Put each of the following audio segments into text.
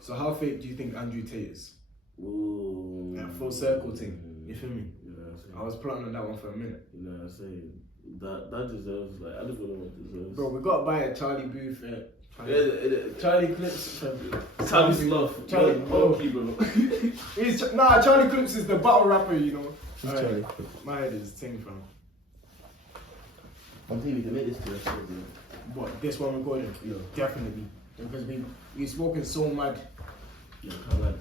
So how fake do you think Andrew Tate is? Ooh. That full circle thing. You feel me? Yeah, I was planning on that one for a minute. You know what I'm saying? That deserves, like, I don't know what deserves. Bro, we got to buy a Charlie Booth. Charlie Clips. Charlie Sloth. Charlie. Charlie Clips is the battle rapper, you know. Charlie. My head is ting from. I'm thinking we can make this to a show, dude. What, this one recording? Yeah. Definitely. Because we've spoken so mad. Yeah, can't like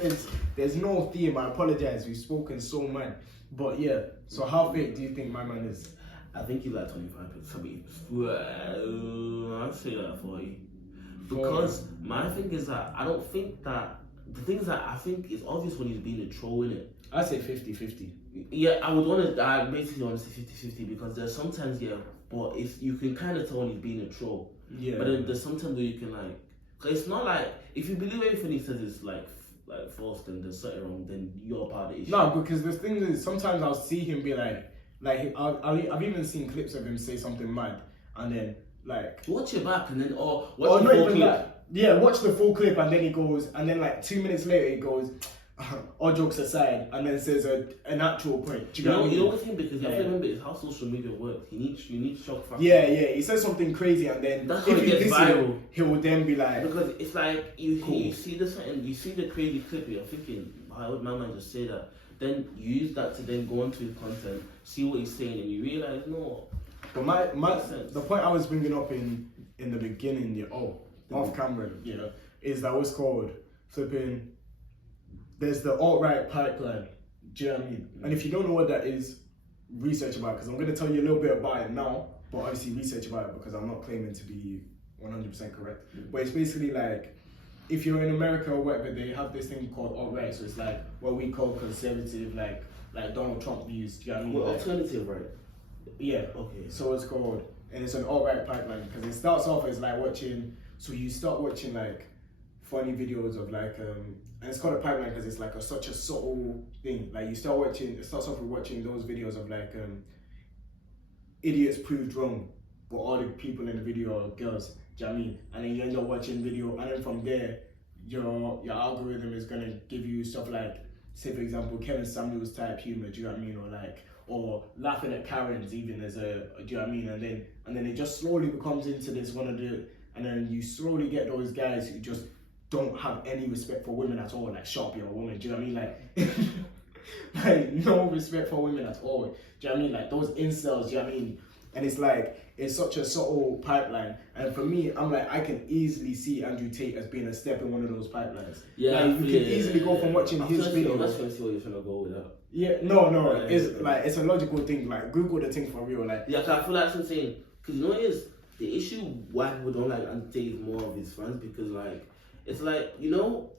this. there's no theme, I apologize. We've spoken so mad. But yeah, so how fake do you think my man is? I think he's like 25%. I'd say like 40. Because my thing is that I don't think that the things that I think is obvious when he's being a troll, innit? I'd say 50-50. Yeah, I basically want to say 50-50 because there's sometimes, but you can kind of tell when he's being a troll. Yeah. But then there's sometimes where you can like, cause it's not like, if you believe everything he says is like false, then there's something wrong, then you're part of the issue. No, because the thing is, sometimes I'll see him be I've even seen clips of him say something mad, and then like watch it back and then watch the not full even clip. that. Yeah, watch the full clip and then he goes, and then like 2 minutes later he goes, all jokes aside, and then says an actual point. Do you know what I mean? You know what I think? Because you have to remember it's how social media works. You need shock factor. Yeah, he says something crazy, and then that's how it gets viral. He will then be like, because it's like you see this and you see the crazy clip, you're thinking, why would my man just say that? Then you use that to then go onto his content, see what he's saying, and you realize no. But the point I was bringing up in the beginning, off camera, is that what's called flipping. There's the alt-right pipeline. Do you know what I mean? And if you don't know what that is, research about it, because I'm going to tell you a little bit about it now, but obviously research about it because I'm not claiming to be 100% correct. But it's basically like, if you're in America or whatever, they have this thing called alt-right, so it's like what we call conservative, like Donald Trump views. Do you know what I mean? Well, alternative, right? Yeah. Okay. So it's called, and it's an alt-right pipeline because it starts off as like watching. So you start watching like funny videos of like and it's called a pipeline because it's like such a subtle thing. Like you start watching. It starts off with watching those videos of like idiots proved wrong, but all the people in the video are girls. Do you know what I mean? And then you end up watching video, and then from there, your algorithm is gonna give you stuff like, say for example, Kevin Samuels type humor. Do you know what I mean? Or laughing at Karens even as a. Do you know what I mean? And then it just slowly becomes into this one of the, and then you slowly get those guys who just don't have any respect for women at all. Like, shut up, you're a woman. Do you know what I mean? Like no respect for women at all. Do you know what I mean? Like those incels. Do you know what I mean? And it's like, it's such a subtle pipeline. And for me, I'm like, I can easily see Andrew Tate as being a step in one of those pipelines. Yeah, like, you can easily go from watching his video. That's trying to see what you're trying to go with that. Yeah, no, it's like, it's a logical thing. Like, Google the thing for real. Like, yeah, cause I feel like I'm saying, because you know what it is? The issue why people don't like Andrew Tate is more of his fans, because like, it's like, you know,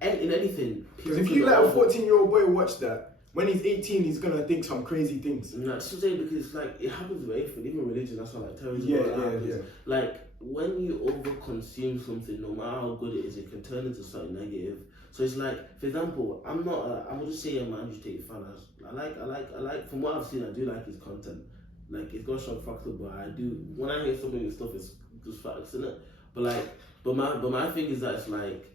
in anything. Because if you let a 14-year-old boy watch that, when he's 18, he's gonna think some crazy things. No, that's just saying, because it's like, it happens with everything, even religion. That's why like terrorism. Yeah. Like when you overconsume something, no matter how good it is, it can turn into something negative. So it's like, for example, I would just say I'm an Andrew Tate fan. I like from what I've seen, I do like his content. Like it's got shock factor, but I do, when I hear some of his stuff, it's just facts, isn't it? But my thing is that it's like,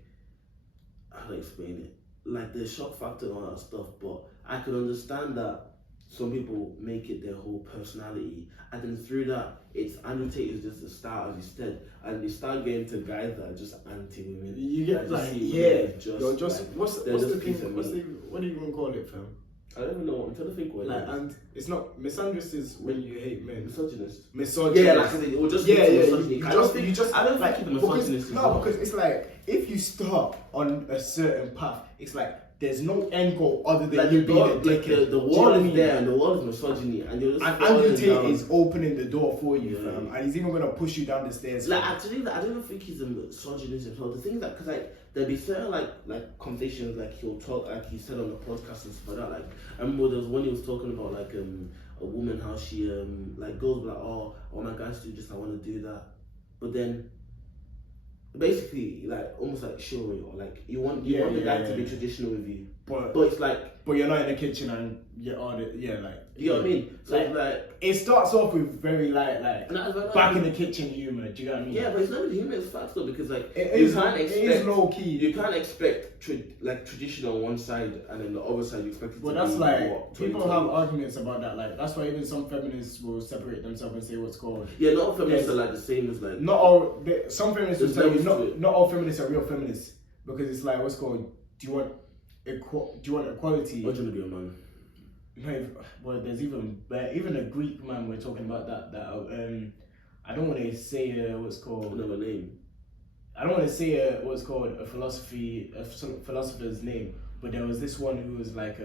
how do I explain it? Like the shock factor and all that stuff, but I can understand that some people make it their whole personality, and then through that, it's Andrew Tate is just a star, as you said, and they start getting to guys that are just anti-women. You get like, what's the thing? What do you even call it, fam? I don't even know. I'm trying to think what it is. And it's not misandrist is when you hate men. Misogynist. Yeah, like it will just I don't think it's misogynist. Because it's like, if you start on a certain path, it's like there's no end goal other than like you being a The dickhead. wall is there, and the wall is misogyny, and you're just. And Andrew Tate is opening the door for you, fam, and he's even gonna push you down the stairs. Like actually, I don't think he's a misogynist himself. The thing is that, because like there'll be certain like conversations, like he'll talk, like he said on the podcast and stuff like that. Like I remember there was one he was talking about, like a woman, how she like goes like, oh my gosh, do this, I want to do that, but then basically like almost like showing, or like you want the guy to be traditional with you. but it's like, but you're not in the kitchen and you're on it. Yeah, like you know what I mean. So like it starts off with very light, like back in the kitchen humor. Do you know what I mean? Yeah, but it's not even humor. It's facts though, because like it is low key. You can't expect tradition on one side and then the other side you expect it but to that's be like what, people have arguments about that. Like that's why even some feminists will separate themselves and say what's called. Yeah, not all feminists are like the same as like. Not all. Some feminists will tell you not not all feminists are real feminists, because it's like what's called. Do you want equality? Or do you want to be a man? No, well, there's even a Greek man we're talking about that I don't want to say what's called. Another name. I don't want to say what's called a philosopher's name, but there was this one who was like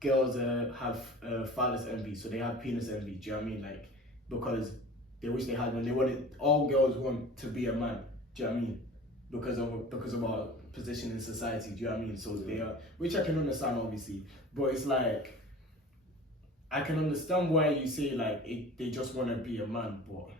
girls have phallus envy, so they have penis envy. Do you know what I mean? Like because they wish they had one. They wanted all girls want to be a man. Do you know what I mean? Because of our position in society. Do you know what I mean? So they are, which I can understand obviously, but it's like I can understand why you say like they just want to be a man, but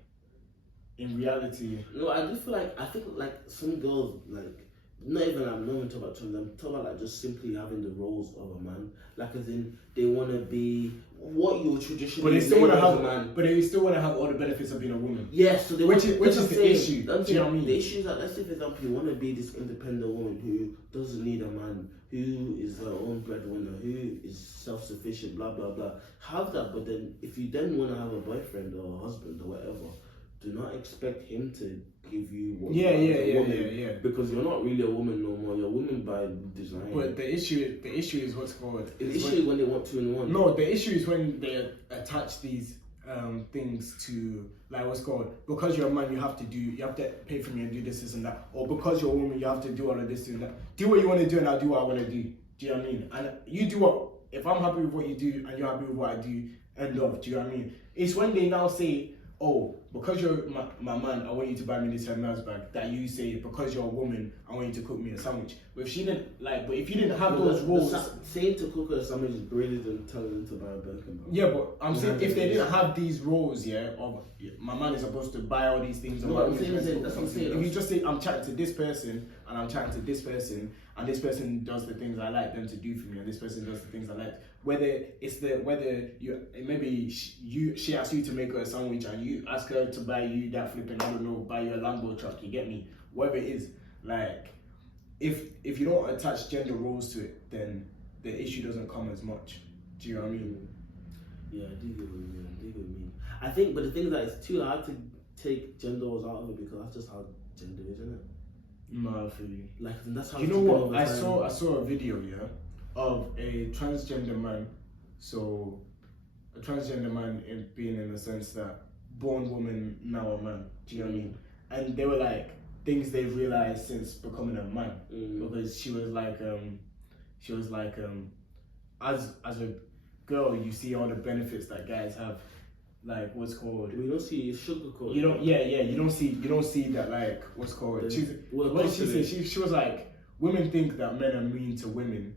in reality, no, I do feel like I think like some girls like. Not even I'm not even talking about trans. I'm talking about like just simply having the roles of a man. Like as in they want to be what you traditionally. But they still want to have. A man. But they still want to have all the benefits of being a woman. Yes, so they which is the issue. Do you know what I mean? The issue is that let's say for example you want to be this independent woman who doesn't need a man, who is her own breadwinner, who is self-sufficient, blah blah blah. Have that, but then if you then want to have a boyfriend or a husband or whatever, do not expect him to give you what you want as a woman, because you're not really a woman no more. You're a woman by design. But the issue is what's called. The issue is when they want 2 in 1. No, the issue is when they attach these things to like what's called, because you're a man you have to pay for me and do this and that, or because you're a woman you have to do all of this and that. Do what you want to do and I'll do what I want to do. Do you know what I mean? And you do what, if I'm happy with what you do and you're happy with what I do, end of. Do you know what I mean? It's when they now say, oh, because you're my man, I want you to buy me this Hermes bag. That you say, because you're a woman, I want you to cook me a sandwich. But if she didn't but if you didn't have those roles, saying to cook her a sandwich is greater than telling them to buy a Birkin. Yeah, but I'm saying if they didn't have these roles, of my man is supposed to buy all these things. No, I'm saying that's what I'm saying. If you just say I'm chatting to this person and I'm chatting to this person and this person does the things I like them to do for me and this person does the things I like. Whether she asks you to make her a sandwich and you ask her to buy you that flipping, I don't know, buy you a Lambo truck, you get me? Whatever it is, like if you don't attach gender roles to it, then the issue doesn't come as much. Do you know what I mean? Yeah, I do get what you mean. I think, but the thing is that it's too hard to take gender roles out of it because that's just how gender is, isn't it? No, I feel you. Like that's how. You know what? I saw a video, of a transgender man. So a transgender man being in the sense that born woman, now a man. Do you know what I mean? And they were like things they've realized since becoming a man, because she was like as a girl you see all the benefits that guys have, like what's called. We don't see sugarcoat. You don't. You don't see that, like what's called. What did she say? She was like, women think that men are mean to women,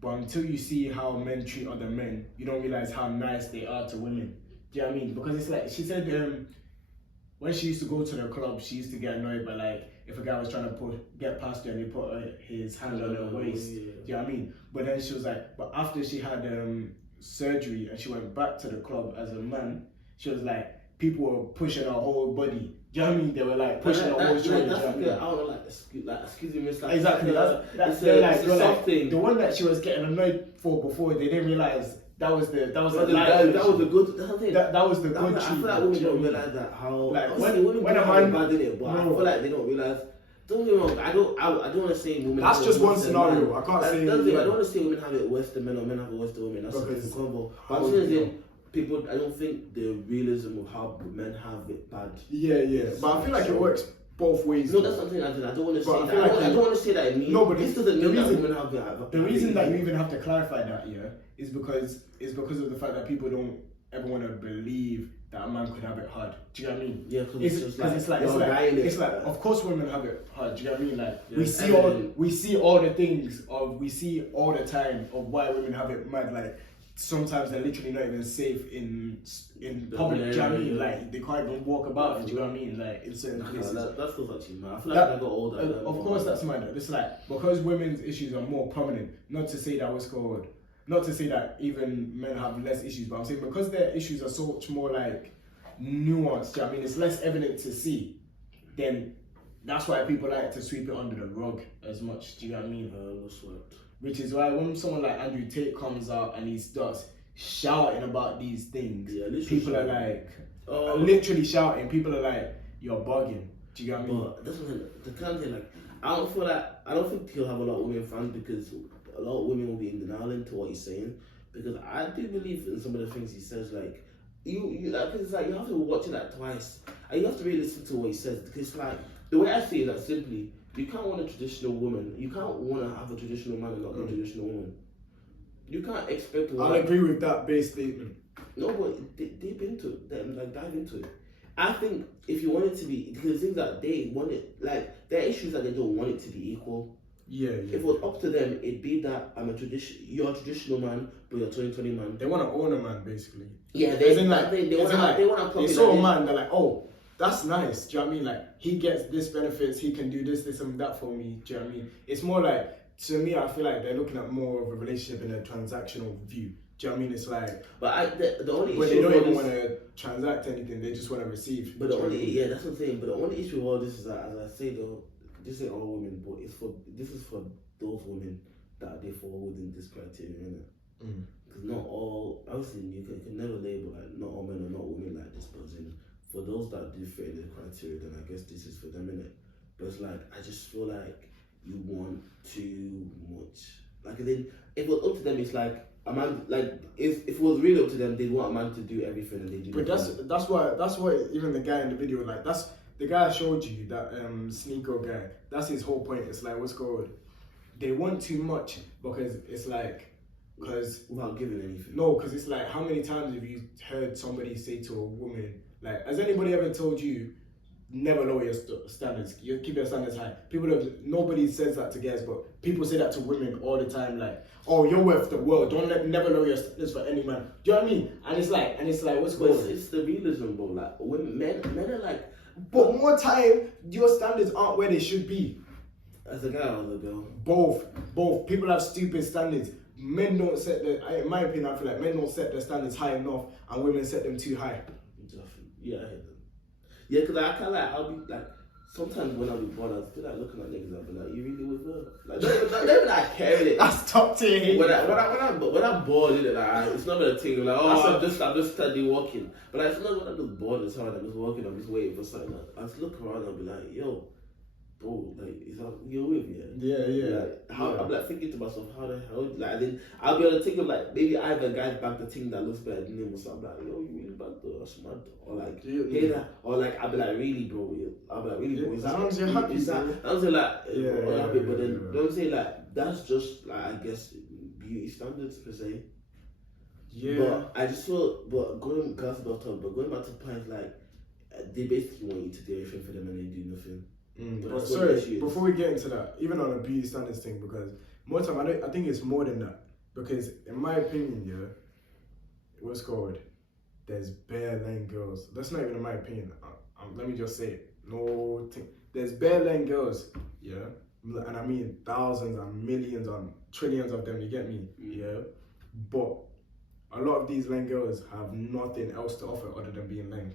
but until you see how men treat other men, you don't realize how nice they are to women. Do you know what I mean? Because it's like she said, when she used to go to the club, she used to get annoyed by like if a guy was trying to get past her and he put his hand on her waist. Yeah. Do you know what I mean? But then she was like, but after she had surgery and she went back to the club as a man, she was like, people were pushing her whole body. Do you know what I mean? They were like pushing her whole shoulder. I don't know, excuse me, it's like exactly. That's a soft thing. The one that she was getting annoyed for before, they didn't realize that was the good. That was the good. I feel like women don't realize that how like when a man bad in it, but I feel like they don't realize. Don't get me wrong. I don't want to say women. That's just one scenario. I can't say. I don't want to say women have it worse than men or men have it worse than women. That's a different combo. But I'm saying people, I don't think the realism of how men have it bad. Yeah. But I feel like it works both ways. No, that's something I don't want to say that. I don't want to say that it means. No, but this doesn't mean that women have it. The reason that you even have to clarify that, is because of the fact that people don't ever want to believe that a man could have it hard. Do you know what I mean? Yeah, because it's like of course women have it hard. Do you know what I mean? Like we see all the things we see all the time of why women have it mad. Like sometimes they're literally not even safe in public. Do you know what I mean? Yeah. Like they can't even walk about. Do you know what I mean? Like in certain places. That's still actually mad. I feel like when I got older. Of course, that's mad. It's like because women's issues are more prominent. Not to say that not to say that even men have less issues, but I'm saying because their issues are so much more like nuanced. Do you know what I mean? It's less evident to see. Then that's why people like to sweep it under the rug as much. Do you know what I mean? Which is why when someone like Andrew Tate comes out and he starts shouting about these things, people are like, literally shouting. People are like, "You're bugging." Do you get what I mean? But that's what the kind of thing. Like, I don't think he'll have a lot of women fans because a lot of women will be in denial into what he's saying. Because I do believe in some of the things he says. Like you like, cause it's like you have to watch it like twice, and you have to really listen to what he says. Because like the way I see it, like simply. You can't want a traditional woman. You can't want to have a traditional man and not a traditional woman. You can't expect. I'll agree with that base statement. No, but deep into it, like dive into it. I think if you want it to be, because things that they want it, like there are issues that they don't want it to be equal. Yeah. If it was up to them, it'd be that you're a traditional man, but you're a 2020 man. They want to own a man, basically. Yeah, they want to. They saw a man. They're like, oh. That's nice, do you know what I mean? Like, he gets this benefits, he can do this and that for me, do you know what I mean? It's more like, to me, I feel like they're looking at more of a relationship in a transactional view. Do you know what I mean? It's like... But the only issue... But they don't even want to transact anything, they just want to receive. But the only... Yeah, that's what I'm saying. But the only issue with all this is that, as I say though, this ain't all women, but this is for those women that they fall within this criteria, innit? Because not all... Obviously, you can never label, like, not all men are not women like this, but for those that do fit in the criteria, then I guess this is for them, innit? But it's like, I just feel like you want too much. Like, then, if it was up to them, it's like, a man, like, if it was really up to them, they'd want a man to do everything and they do. But that's why even the guy in the video, like, that's, the guy I showed you, that Sneeko guy, that's his whole point. It's like, what's called? They want too much because it's like, without giving anything. No, because it's like, how many times have you heard somebody say to a woman, like, has anybody ever told you, never lower your standards, you keep your standards high? Nobody says that to guys, but people say that to women all the time, like, oh, you're worth the world, never lower your standards for any man. Do you know what I mean? And it's like, what's going on? It's the realism, bro. Like, when men are like, but more time, your standards aren't where they should be. As a guy or as a girl? Both. People have stupid standards. Men don't set in my opinion, I feel like men don't set their standards high enough, and women set them too high. Yeah, I hate them. Yeah, because I kind of like, I'll be like, sometimes when I'll be bored, I feel like looking at niggas, I'll be like, you really with her? Like, they're like carrying it. That's top tier. When I'm bored, innit, like, it's not a thing, like, oh, I'm just steady walking. But like, sometimes when I'm just bored and hard, I'm just walking, I'm just waiting for something. I just look around and I'll be like, yo, bro, like, is that, you're with me? Yeah. Like, I'm like thinking to myself, how the hell, like, then I'll be able to think of like, maybe either guys back the thing that looks better than him or something, like, yo, you really bad though, that's mad. Or like, or like, I'll be like, really, bro, I'll be like, really, bro, as long as you're happy, I'm saying like, happy, but then, yeah. you know what I'm saying, like, that's just, like, I guess, beauty standards per se. Yeah. But I just feel, going back to the point, like, they basically want you to do everything for them and they do nothing. But sorry, before we get into that, even on a beauty standards thing, because more time, I think it's more than that. Because in my opinion, what's called, there's bare lane girls. That's not even in my opinion. Let me just say it. There's bare lane girls, and I mean thousands and millions and trillions of them. You get me, But a lot of these lane girls have nothing else to offer other than being lane.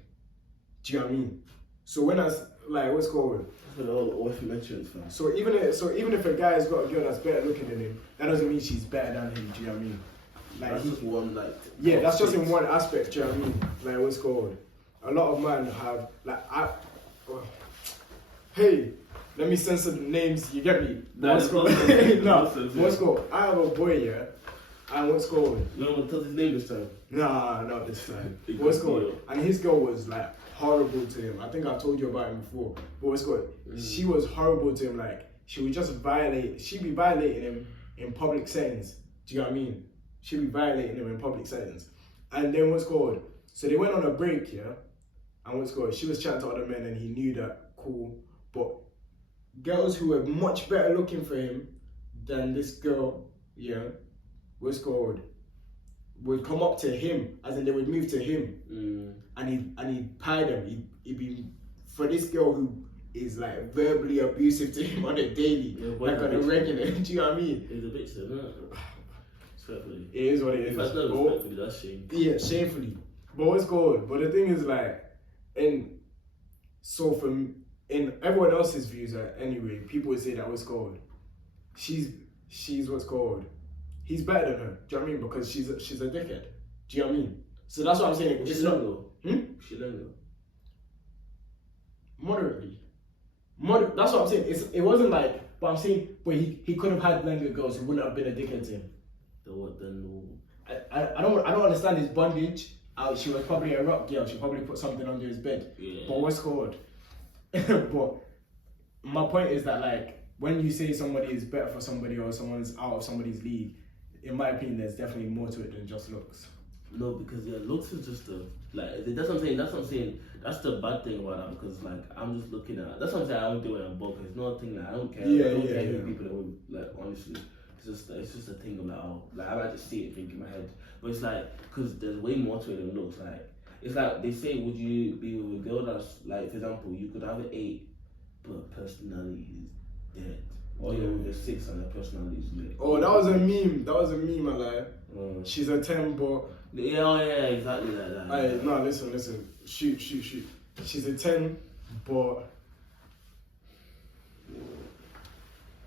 Do you know what I mean? So when I like, what's called? So even if a guy has got a girl that's better looking than him, that doesn't mean she's better than him. Do you know what I mean? Like that's just one, like, that's just in one aspect. Do you know what I mean? Like, what's called? A lot of men have hey, let me censor the names. You get me? What's called? What's called? I have a boy, and what's called? You don't want to tell his name this time? Nah, not this time. What's called? And his girl was like horrible to him. I think I told you about him before. But what's called? She was horrible to him. Like, she would just she'd be violating him in public settings. Do you know what I mean? She'd be violating him in public settings. And then what's called? So they went on a break, and what's called? She was chatting to other men and he knew that, cool. But girls who were much better looking for him than this girl, what's called? would come up to him, as in they would move to him, and he'd pie them. He'd be for this girl who is like verbally abusive to him on a daily, like on a regular. Do you know what I mean? It's a bitch, isn't it? Respectfully. It is what it is. If that's not respectfully, that's shame. Yeah, shamefully. But it's good. But the thing is, like, in everyone else's views, anyway, people would say that what's called. She's what's called. He's better than her. Do you know what I mean? Because she's a dickhead. Do you know what I mean? So that's what I'm saying. It's not though. She learned though. Moderately. That's what I'm saying. It wasn't like, but I'm saying, but he could have had younger girls who wouldn't have been a dickhead to him. I don't understand his bondage. She was probably a rock girl. She probably put something under his bed. Yeah. But what's called? But my point is that, like, when you say somebody is better for somebody or someone's out of somebody's league, in my opinion, there's definitely more to it than just looks. No, because looks is just that's what I'm saying. That's what I'm saying. That's the bad thing about that, because like I'm just looking at. That's what I'm saying. I don't do it on both. It's not a thing that I don't care. I don't care who people are with. Like, honestly, it's just a thing of like I might just see it, think in my head. But it's like, because there's way more to it than looks. Like, it's like they say, would you be with a girl that's like, for example, you could have an 8, but personality is dead, or you're with a 6 and her personality is lit. Oh, that was a meme. I lied. She's a 10, but yeah, exactly like that. No, listen. Shoot. She's a 10, but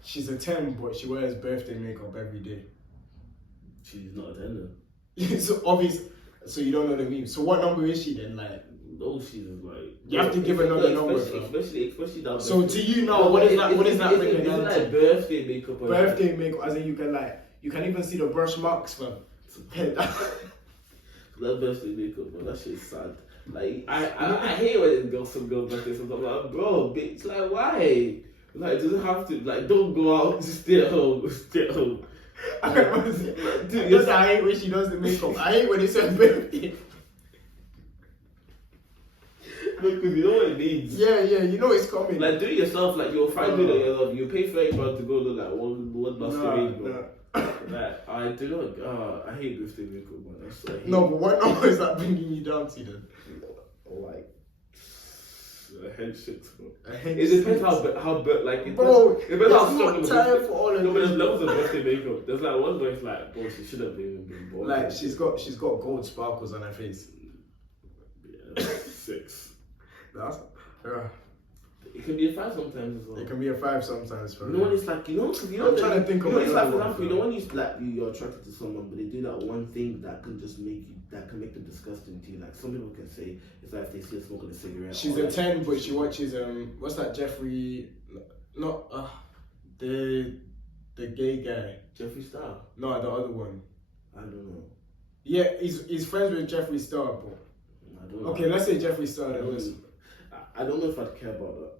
she wears birthday makeup every day. She's not a 10 then. So obvious. So you don't know the meme. So what number is she then? Like, no, she's like. You have to give another number. Especially that. So to you now, what is that? What is that? It's like birthday makeup. Birthday makeup, as in you can even see the brush marks, fam. That birthday makeup, bro, that shit's sad. Like, I hate when it goes some girl birthday sometimes. I'm like, bro, bitch, like, why? Like, it doesn't have to, like, don't go out, just stay at home. Dude, I hate when she does the makeup. I hate when it says birthday. No, because you know what it means. Yeah, you know it's coming. Like, do it yourself, like, you'll find it yourself. You pay £30 to go to, like, one masquerade, bro. Like, I do not. I hate birthday makeup, man. No, but what number is that bringing you down to then? Like a head 6, bro. It depends how like it depends how strong. Time for all of no, but there's levels of birthday makeup. There's like one where it's like, bro, she should have been born. Like she's got gold sparkles on her face. Yeah, 6. That's. It can be a 5 sometimes as well. It can be a 5 sometimes. You know when it's like, I'm trying to think of it's like, for example, you know when you're attracted to someone, but they do that one thing that can just make them disgusting to you. Like, some people can say it's like if they see her smoking a cigarette. She's a 10, but she watches what's that Jeffree? Not the gay guy. Jeffree Star. No, the other one. I don't know. Yeah, he's friends with Jeffree Star, but I don't know. Okay, let's say Jeffree Star. I don't know if I'd care about that.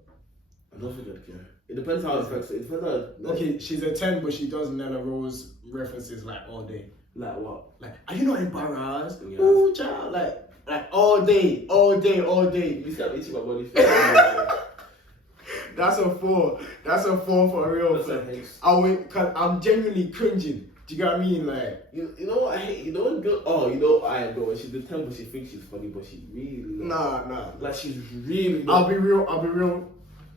I don't think I'd care. It depends how it affects it. It depends how. Okay, she's a 10, but she does Nella Rose references like all day. Like what? Like, are you not embarrassed? Yeah. Ooh, child, like all day. You start eating my body. That's a 4. That's a 4 for real. Cause I'm genuinely cringing. Do you get what I mean? Like, you know what I hate? You know when girl? Oh, you know I know. She's the 10, but she thinks she's funny, but she's really not. Nah. Like, she's really not. I'll be real.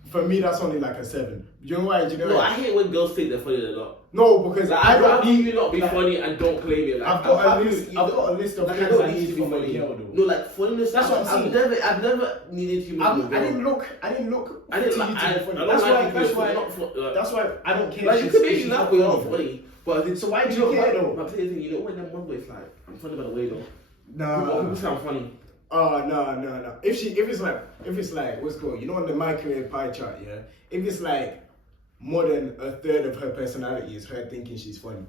For me, that's only like a 7. You know why? No, I hate when girls think they're funny they're not. No, because like, I don't need you not be funny and don't claim it. Like, I've got a list of things I need to be funny. No, like funniness. That's what I'm saying. I've never needed you. I didn't look. That's why I don't care. Like, you can make me laugh, but you're not funny. But so why do you care though? But you know when that mother is like, I'm funny by the way though. Nah. People say I'm funny. Oh no. If it's like what's called, you know, on the microwave pie chart, yeah. If it's like more than a third of her personality is her thinking she's funny,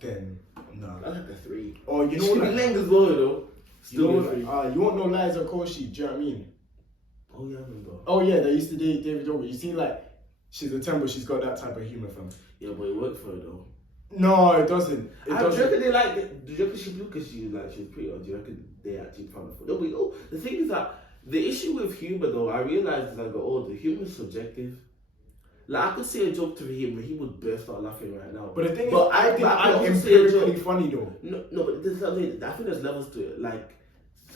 then no. I like a 3. Or you know, she be lame as well though. You won't know Liza Koshy. Do you know what I mean? Oh yeah, I remember. Oh yeah, they used to date David Dobrik. You see, like she's a 10, but she's got that type of humor from. Yeah, but it worked for her though. No, it doesn't. Do you reckon they like it? Do you reckon she blew because she's pretty, or do you reckon they actually found her? No, but the thing is that the issue with humor though, I realized as I got older, humor is subjective. Like, I could say a joke to him, but he would burst out laughing right now. But the thing is, But I think I I'm also say a empirically joke. funny though. No, but there's something. I think there's levels to it. Like,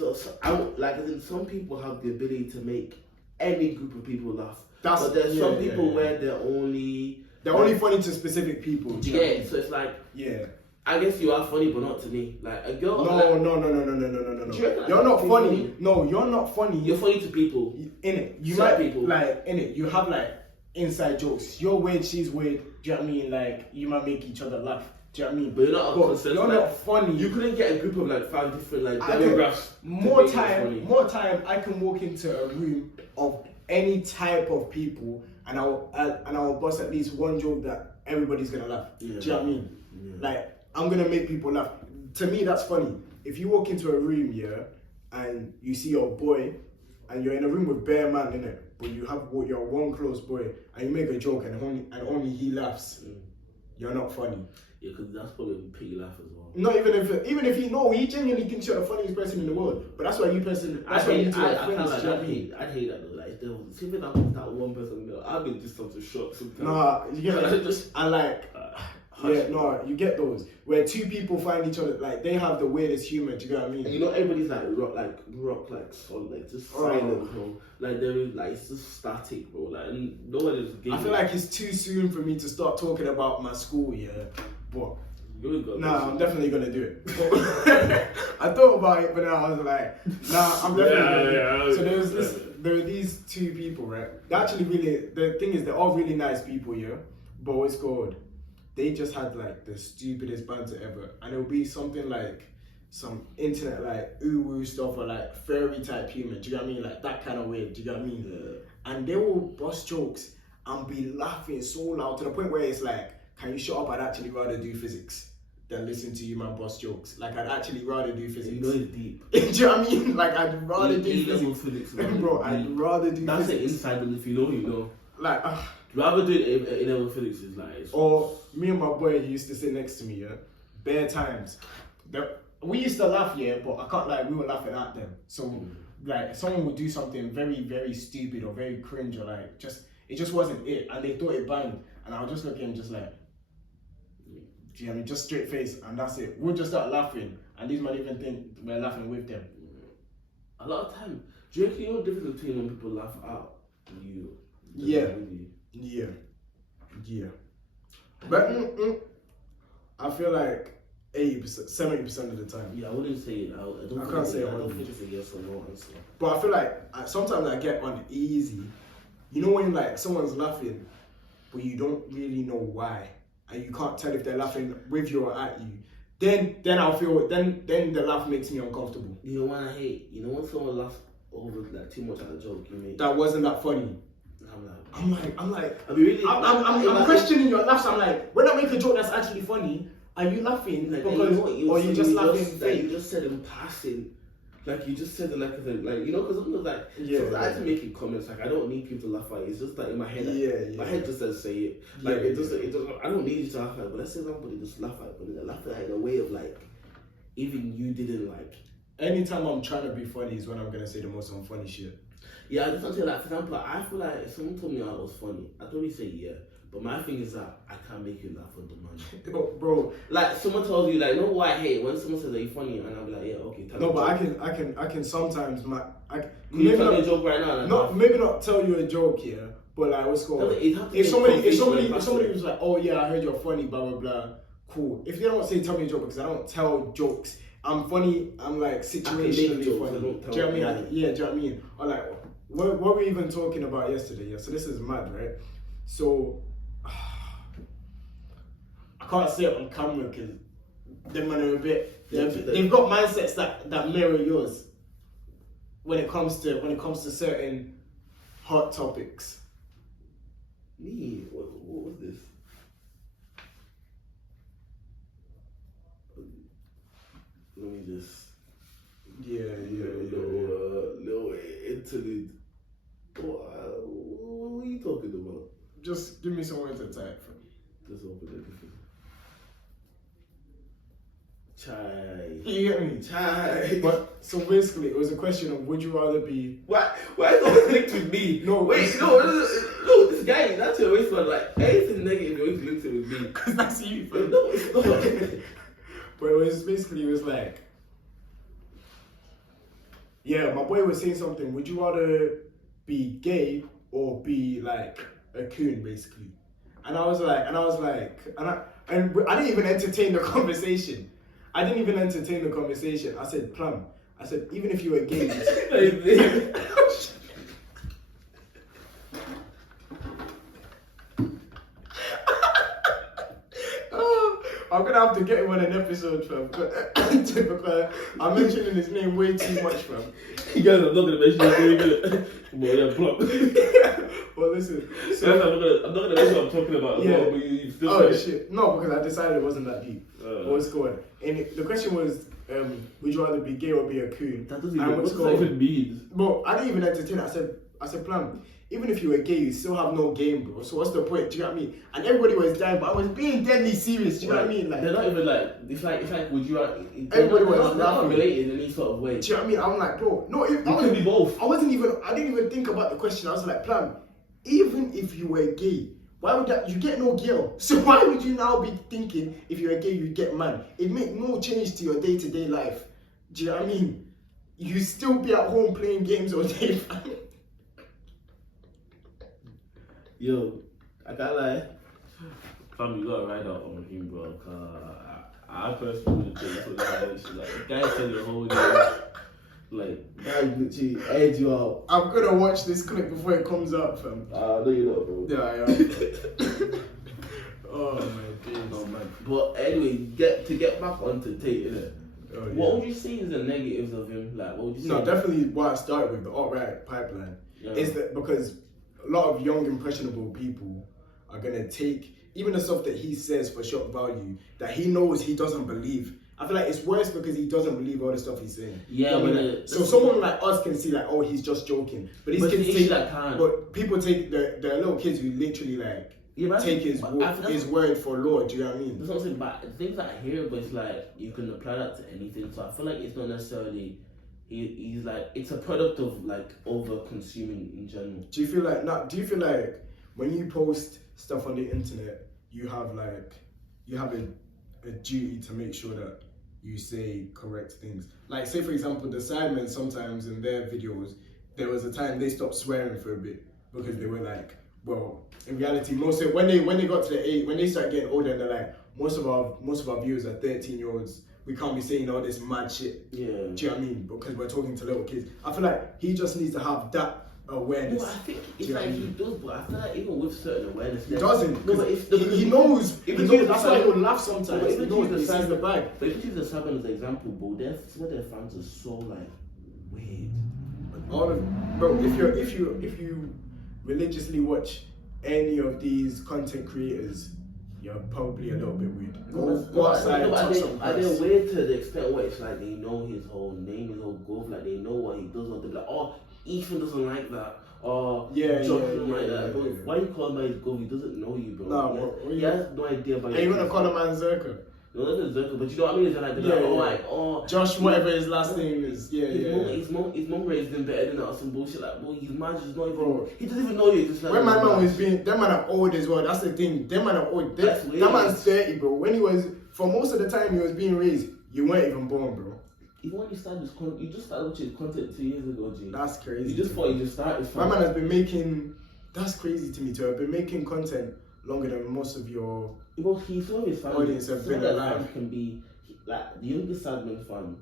I think some people have the ability to make any group of people laugh. But there's some people where they're only funny to specific people. Yeah, so it's like, I guess you are funny, but not to me. Like a girl. No. You're not funny. No, you're not funny. You're funny to people. In it, you might people like in it. You have like inside jokes. You're weird, she's weird. Do you know what I mean? Like you might make each other laugh. Do you know what I mean? But you're not. You're not funny. You couldn't get a group of like 5 different like demographics. More time. I can walk into a room of any type of people, and I'll bust at least one joke that everybody's gonna laugh. Do you know what I mean? Yeah. Like I'm gonna make people laugh. To me, that's funny. If you walk into a room, and you see your boy, and you're in a room with bare man in it, but you have your one close boy, and you make a joke, and only he laughs, you're not funny. Yeah, because that's probably a pity laugh as well. Not even if he genuinely thinks you're the funniest person in the world, but that's why you person. That's why you two are friends. I hate that though. Like, see if that was that one person. I've been just some shock sometimes. Nah, you get it. And like. You get those where two people find each other, like they have the weirdest humor. Do you get what I mean? And you know, everybody's rock, solid, like just silent, bro. Like they're like it's just static, bro. Like nobody's. I feel like it's too soon for me to start talking about my school, but I'm definitely gonna do it. I thought about it, but then I was like, I'm definitely gonna do it. So there are these two people, right? They're actually the thing is they're all really nice people, but what's called. They just had like the stupidest banter ever, and it'll be something like some internet like woo stuff or like fairy type humor. Do you get what I mean? Like that kind of way. Do you get what I mean? Yeah. And they will bust jokes and be laughing so loud to the point where it's like, can you shut up? I'd actually rather do physics than listen to you man bust jokes. Like I'd actually rather do physics. You know it's deep. Do you know what I mean? Like I'd rather do physics. Bro, I'd rather do That's physics. That's the inside, and if you know, you know. Like. Rather do it in physics is like. Or me and my boy, he used to sit next to me, bare times. We used to laugh, but I can't we were laughing at them. So like someone would do something very, very stupid or very cringe or like it just wasn't it, and they thought it banged, and I'll just look at him just like, do you know what I mean? Just straight face, and that's it. We'll just start laughing, and these men even think we're laughing with them. A lot of time, do you reckon you know the difference between when people laugh out and you? Yeah. But I feel like 80%, 70% of the time. Yeah, I wouldn't say it. I can't say it. I don't think it's a yes or no answer. But I feel like sometimes I get uneasy. You know when like someone's laughing, but you don't really know why, and you can't tell if they're laughing with you or at you. Then I'll feel then the laugh makes me uncomfortable. You know what I hate? You know when someone laughs over like too much at a joke, you mean? That wasn't that funny. I'm questioning your laughs. I'm like, when I make a joke that's actually funny, are you laughing? Like, or you just laughing? You just said in passing, like you just said it like you know, because sometimes like I have to make it comments. Like I don't need people to laugh at it. It's just like in my head. My head just says say it. Like it doesn't. I don't need you to laugh at it. But let's say somebody just laugh at it, but they laugh at it in a way of like, even you didn't like. Anytime I'm trying to be funny is when I'm gonna say the most unfunny shit. Yeah, I just want to say, like, for example, I feel like if someone told me I was funny, I'd probably say yeah. But my thing is that I can't make you laugh on demand. Bro. Like, someone tells you, like, you know what I hate? When someone says that you're funny, and I'll be like, yeah, okay. No, but I can sometimes, maybe tell me a joke right now? Maybe not tell you a joke here, but like, what's called? If somebody was like, oh yeah, I heard you're funny, blah, blah, blah, cool. If they don't say tell me a joke, because I don't tell jokes. I'm funny, I'm like situationally funny. Do you know what I mean? Do you know what I mean? Or like, what were we even talking about yesterday? So this is mad, right? So I can't say it on camera because them man are a bit. They've got mindsets that mirror yours when it comes to certain hot topics. Me? What was this? Let me just. Little interlude. What are you talking about? Just give me somewhere to type from. Just open everything. Chai. You get me? Chai. But so basically, it was a question of would you rather be. Why is it always linked with me? No, wait, no, this is guy, that's your waste, man. Like, anything negative, you're always linked it with me. Because that's you, fam. No, it's not. But it was like, yeah, my boy was saying something. Would you rather be gay or be like a coon, basically? And I didn't even entertain the conversation. I said, Plum. I said, even if you were gay. I'm gonna have to get him on an episode, fam. Because I'm mentioning his name way too much, fam. You guys, I'm not gonna mention his name. Well, yeah, Plum. Well, listen. So, I'm not gonna mention what I'm talking about. Yeah. Well, but you still Oh say it. shit! No, because I decided it wasn't that deep. What's going? And the question was, would you rather be gay or be a coon? That doesn't even, what does that even mean? Bro, I didn't even entertain it. I said, Plum, even if you were gay, you still have no game, bro. So what's the point? Do you know what I mean? And everybody was dying, but I was being deadly serious. Do you know what I mean? Like, they're not even like, it's like, would you? Everybody was they're not laughing. related in any sort of way. do you know what I mean? I'm like, bro, no, it could be both. I didn't even think about the question. I was like, Plum, even if you were gay, why would that? You get no girl. So why would you now be thinking if you're gay, you get man? It make no change to your day-to-day life. Do you know what I mean? You still be at home playing games all day. Yo, I can't lie. Fam, you gotta ride out on him, bro. I personally would take for that. Like, the guy said the whole day. Like, that literally aired you out. I'm gonna watch this clip before it comes out, fam. No, you're not, bro. Yeah, I am. Oh my days. Oh man. But anyway, to get back onto Tate, innit? Oh, yeah. What would you say is the negatives of him? Like, what would you say? No, definitely what I started with, the alt-right pipeline, is that because a lot of young, impressionable people are going to take even the stuff that he says for shock value that he knows he doesn't believe. I feel like it's worse because he doesn't believe all the stuff he's saying. Yeah, so someone like us can see like, oh, he's just joking. But these kids take that. But people take the little kids who literally like take his word for law. Do you know what I mean? That's what I'm saying. But the things that I hear, but it's like you can apply that to anything. So I feel like it's not necessarily. He's like, it's a product of like over consuming in general. Do you feel like when you post stuff on the internet, you have a duty to make sure that you say correct things? Like, say for example, the Sidemen sometimes in their videos, there was a time they stopped swearing for a bit because they were like, well, in reality, when they got to the age, when they start getting older, they're like, most of our viewers are 13-year-olds. We can't be saying all this mad shit. Yeah. Do you know what I mean? Because we're talking to little kids. I feel like he just needs to have that awareness. No, I think it's like he does, but I feel like even with certain awareness, he doesn't. No, but he knows. That's why he'll laugh sometimes. He knows he sees the bag. But if you use the Sidemen as an example, bro, their fans are so like weird. Bro, if you religiously watch any of these content creators, you're probably a little bit weird. Go outside and touch some grass. Are they weird to the extent where it's like they know his whole name, his whole growth, like they know what he does, or they're like, oh, Ethan doesn't like that, or Josh doesn't like that. Bro, why you call him by his growth? He doesn't know you, bro. No, he has no idea about you. Are you gonna call a man Zerka? No, that's a Zerka, but you know what I mean? It's like, Josh, whatever his last name is. His mom raised him better than that or some bullshit. Like, bro, his man just not even. He doesn't even know you. Just like, when my man was being, that man are old as well. That's the thing. Them man are old. That man's 30, bro. When he was, for most of the time he was being raised, you weren't even born, bro. Even when you started this content, you just started watching content 2 years ago, G. That's crazy. You just thought you just started. My man has been making. That's crazy to me too. I've been making content longer than most of your. Well, he's always fan. Audience have been alive. Can be like the youngest Sidemen fan.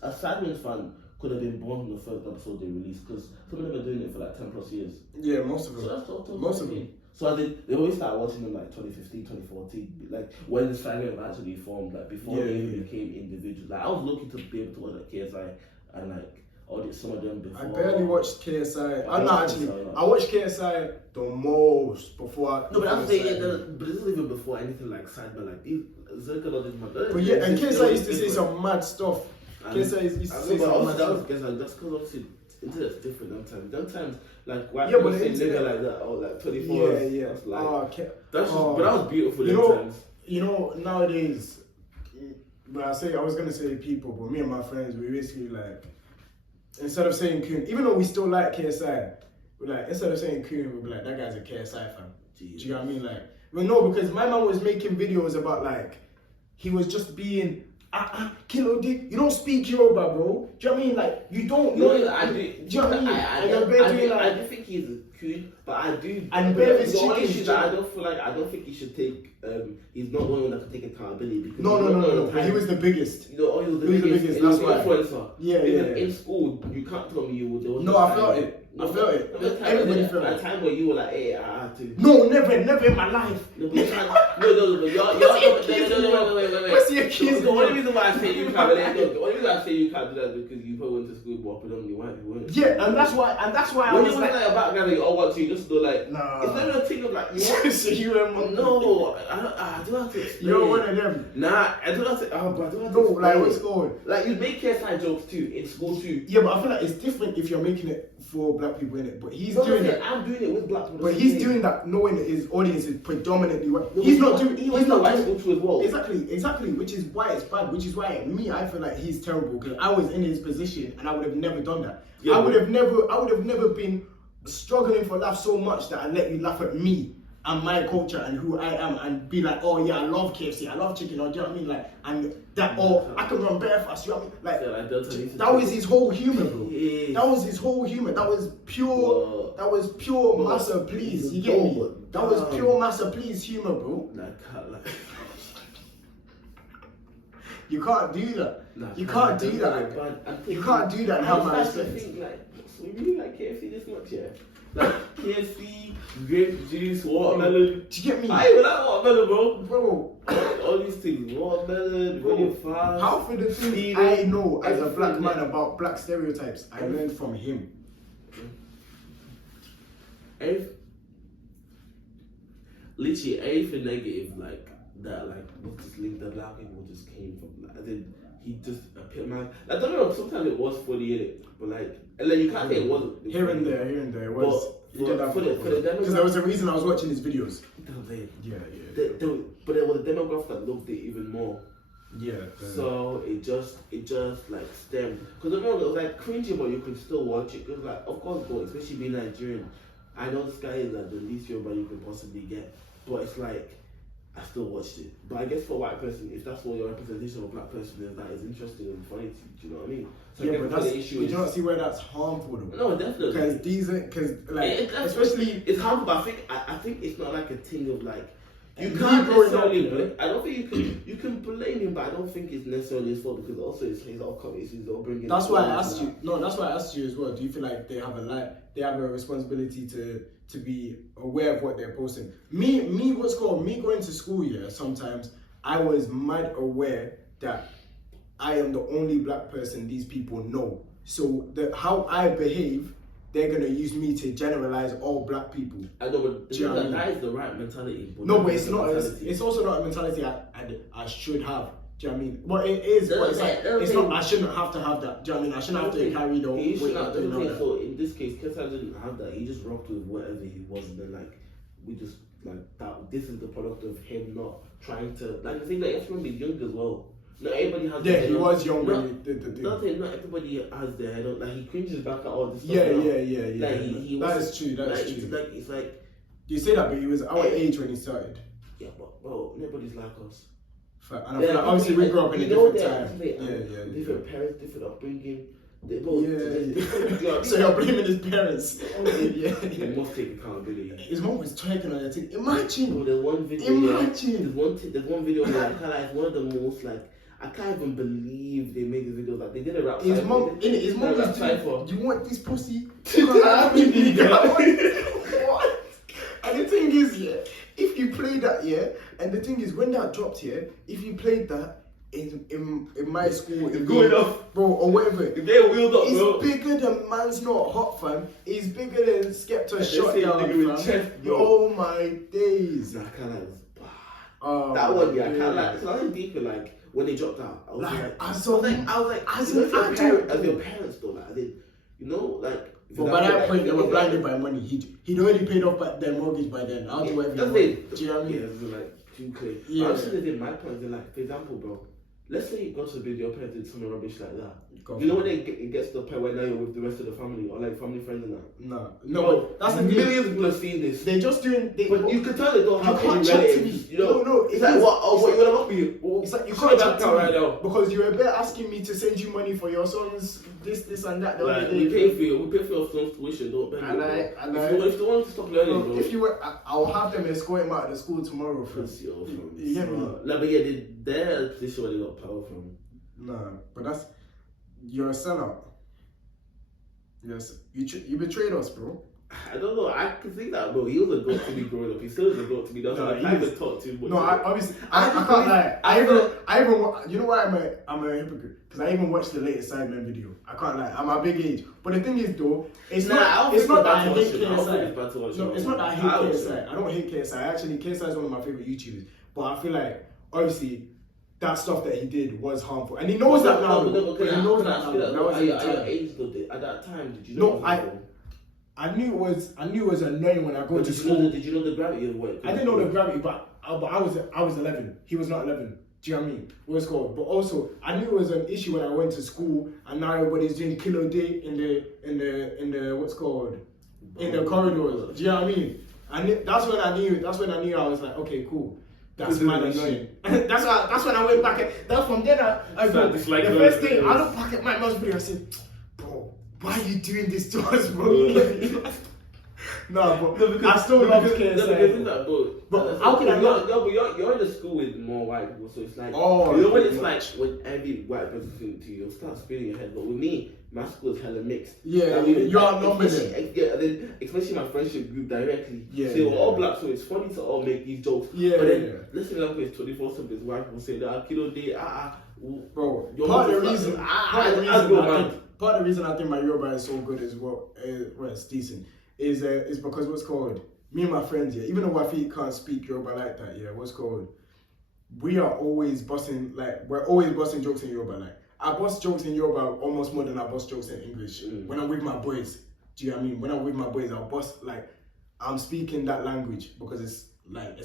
A Sidemen fan could have been born from the first episode they released, because some of them have been doing it for like 10+ years. Yeah, most of them. So that's total most of them. So they always start watching them like 2015, 2014, like when the Sidemen actually formed, like before they even became individuals. Like I was lucky to be able to watch like KSI and like some of them before. I barely watched KSI. I watched KSI the most before. No, but I'm saying but this is even before anything like Sidemen, like these Zerka all this man. But yeah, and KSI used to say some mad stuff. KSI used to say some mad stuff. That's because obviously internet's different sometimes. Like why people say nigga like that or like 24? Yeah. That's like that's just, but that was beautiful. You know, nowadays, when I was gonna say people, but me and my friends, we basically like, instead of saying Kun, even though we still like KSI, like instead of saying coon, we'd be like, that guy's a KSI fan. Jeez. Do you know what I mean? Like, well, no, because my man was making videos about like, he was just being, Kilo D, you don't speak Yoruba, bro. Do you know what I mean? Like, you don't know. I do. Do you know what I mean? I do think he's coon, but I do. And Bear is the only chicken. issue that I don't think he should take. He's not one that can take accountability. Because No. But he was the biggest. He was the biggest. That's why. Influencer. Yeah. In school, you can't tell me you were. There was No, I felt it. Everybody felt it. A time where you were like, hey, I had to. No, never in my life. No, but wait. What's the accused? The only reason why I say you can't do that is because you probably went to school with predominantly white people, weren't you? Yeah, and that's why I when was you like, a background, you all want to, you just go like, nah. it's not a thing of like, you want So you were no, I don't have to explain. You're one of them. Nah, I don't have to. But I don't have to. No, like explain. what's going? Like you make KSI jokes too in school too. Yeah, but I feel like it's different if you're making it for black people in it. But he's doing it. I'm doing it with black people. But he's doing that knowing that his audience is predominantly white. No, He's not doing. He He's went to not white doing. school too as well. Exactly. Which is why it's bad. Which is why I feel like he's terrible because I was in his position and I would have never done that. Yeah, I would have never been struggling for laughs so much that I let you laugh at me and my culture and who I am and be like, oh yeah, I love KFC, I love chicken, or do you know what I mean? Like, and that, or I can run bare fast, you know what I mean? Like, that was his whole humor, bro. Yeah. That was his whole humor. That was pure massa please. You get me? That was pure massa please humor, bro. You can't do that. You can't do that. You can't do that and have my respect. So you really like KFC this much, yeah? Like KFC, grape juice, watermelon. Do you get me? I even like watermelon, Bro. All these things, watermelon, when you're fast. Half of the things I know as a black man about black stereotypes, I learned from him. Literally everything negative like that, like was just linked that black people just came from. Like, I think he just appeared man. I don't know. Sometimes it was funny in it, but like, and then you can't say it wasn't. Here and there, it was. For the because there was a reason I was watching his videos. Yeah. But there was a demographic that loved it even more. Yeah. So it just like stemmed. Because it was like cringy, but you could still watch it. Because like, of course, bro, especially being Nigerian, I know this guy is like the least Yoruba you can possibly get. But it's like, I still watched it. But I guess for a white person, if that's what your representation of a black person is, that is interesting and funny to you. Do you know what I mean? So yeah, but that's, you do not see where that's harmful though. No, definitely. Because like, especially it's harmful. But I think it's not like a thing of like. You And can't he growing necessarily up, blame. I don't think you can blame him, but I don't think it's necessarily his fault because also it's his upcoming. It's his upbringing. That's why I asked you. No, that's why I asked you as well. Do you feel like they have a responsibility to be aware of what they're posting? Me going to school here. Sometimes I was mad aware that I am the only black person these people know. So how I behave, they're gonna use me to generalize all black people. I know, but that is the right mentality. No, but it's not. It's also not a mentality I should have. Do you know what I mean? Well, it is. But it's like it's not. I shouldn't have to have that. Do you know what I mean? I shouldn't have to carry the weight. So in this case, Kesa didn't have that. He just rocked with whatever he was, and then like we just like that. This is the product of him not trying to like the thing that everyone be young as well. Not everybody has. Yeah, he was young when he did the thing. Not everybody has their head on. Like he cringes back at all this stuff. Yeah. Like he that is true. That is true. It's like. You say that, but he was our age when he started. Yeah, but bro, nobody's like us. And I feel like obviously we grew up in a different time. Different parents, different upbringing. So you're blaming his parents. He must take accountability. His mom was twerking on that thing. Imagine. Bro, there's one video. Imagine. There's one video where it's one of the most like. I can't even believe they made this video. Like they did a rap. His mom was doing, do you want this pussy? What? And the thing is, if you play that, and the thing is, when that dropped, if you played that in my school, going off, bro, or whatever, if they wheeled up, it's bigger than Man's Not Hot, fam. It's bigger than Skepta Shot Down, fam. Oh my days. Nah, I can't like this. That one, I can't like. It's nothing deeper, like. When they dropped out, I was like, as your parents though, like I did, you know, like. But by that point, they were blinded by money. He'd already paid off their mortgage by then. I'll do whatever. Do you know what I mean? Yeah, it was like too clear. Yeah. I was saying my point. Like, for example, bro, let's say God forbid your parents did something rubbish like that. You know when it gets to the point where now you're with the rest of the family or like family friends and that. No, that's the millions of people have seen this. They're just doing. But you can tell they don't have any chat to relatives. me. You know, No, it's like what? Oh, what you wanna offer you? It's like you Show can't that chat to right me now. because you're a bit asking me to send you money for your son's this and that. Like, we pay for your son's tuition. Don't bend it. If they want to stop learning, bro. If you were, I'll have them escort him out of the school tomorrow. You get me? Like, but yeah, they're a position where they got power from. Nah, but you're a sellout. Yes, you betrayed us, bro. I don't know. I can think that, bro. He was a goat to me growing up. He still is a goat to me. That's why I can't even talk too much. No, obviously, I can't lie. I even, you know why I'm a hypocrite? Because I even watched the latest Sidemen video. I can't lie. I'm a big age. But the thing is, though, it's not that I hate KSI. No, it's not that I hate KSI. I don't hate KSI. Actually, KSI is one of my favorite YouTubers. But I feel like, obviously, that stuff that he did was harmful, and he knows that now. He knows that now. At that time, did you know? No, I knew it was annoying when I go to school. Did you know the gravity of what? I didn't know the gravity, but I was 11. He was not 11. Do you know what I mean? What's called? But also, I knew it was an issue when I went to school, and now everybody's doing kilo day in the what's called in the corridors. Do you know what I mean? And that's when I knew. I was like, okay, cool. That's mad annoying. that's when I went back. That's from then I go. The first thing I look back at my mom's video. I said, bro, why are you doing this to us, bro? No, but I still love KSI. But how can I not? No, but you're in the school with more white people, so it's like, when it's like when every white person speaks to you, you'll start spinning your head. But with me, my school is hella mixed. Yeah, you are nominated. Yeah, then especially my friendship group directly. Yeah, so we're all black, so it's funny to all make these jokes. Yeah, but then listen up with 24/7. This white people say that kilo day, bro. Part of the reason I think my Yoruba is so good as well, it's decent, is because what's called, me and my friends, even though Wafi can't speak Yoruba like that, what's called, we're always busting jokes in Yoruba. Like, I bust jokes in Yoruba almost more than I bust jokes in English. When I'm with my boys, do you know what I mean? When I'm with my boys, I'll bust, like, I'm speaking that language because it's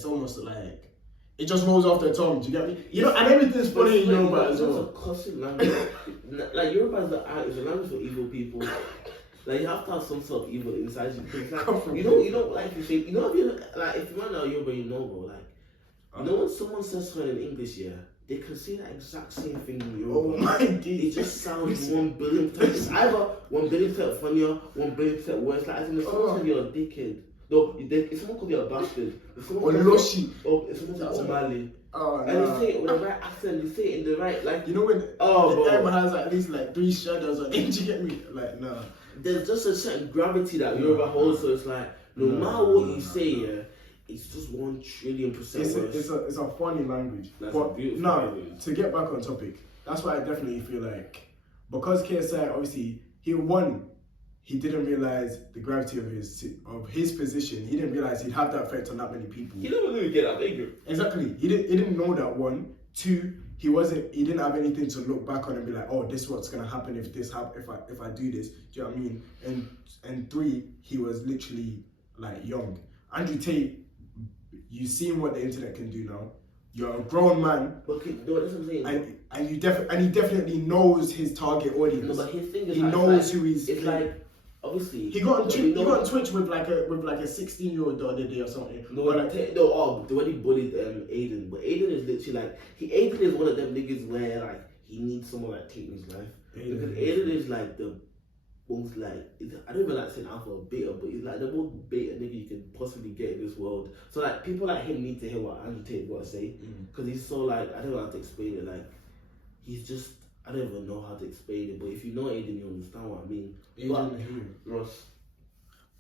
almost like, it just rolls off the tongue, do you get me? You know, and everything's funny in Yoruba as well. It's a cussing language. Like, Yoruba is a language for evil people. Like, you have to have some sort of evil inside you. Like, you know, like you say, if you want to know Yoruba, you know, bro, like, when someone says something in English, they can say that exact same thing in Yoruba. Oh my God. It just sounds 1 billion times. It's either 1 billion times funnier, 1 billion times worse. Like, if someone says you're a dickhead, no, if someone calls you a bastard, if someone calls you Somali, and they say it with the right accent, they say it in the right, like, you know when everyone has at least like 3 shadows on it, you get me? Like, nah. There's just a certain gravity that Yoruba holds, so it's like, no matter what you say, it's just 1,000,000,000,000% worse. It's a funny language. That's a beautiful language. To get back on topic, that's why I definitely feel like, because KSI, obviously, he didn't realize the gravity of his position. He didn't realize he'd have that effect on that many people. He never really get that big. Exactly. He didn't know that. 1, 2. He didn't have anything to look back on and be like, oh, this is what's gonna happen if I do this. Do you know what I mean? And 3, he was literally like young. Andrew Tate, you've seen what the internet can do now. You're a grown man. Okay, no, that's what I'm saying. And he definitely knows his target audience. No, but his thing is, he knows who he's. It's like, obviously, he got on Twitch with like a 16-year-old the other day or something. The way he bullied Aiden, but Aiden is literally like, Aiden is one of them niggas where like he needs someone like Tate in his life, because Aiden is like the most like, I don't even like saying alpha or beta, but he's like the most beta nigga you can possibly get in this world. So like, people like him need to hear what Andrew Tate got to say, because he's so like, I don't know how to explain it. Like, he's just, I don't even know how to explain it, but if you know Aiden, you understand what I mean. Ross.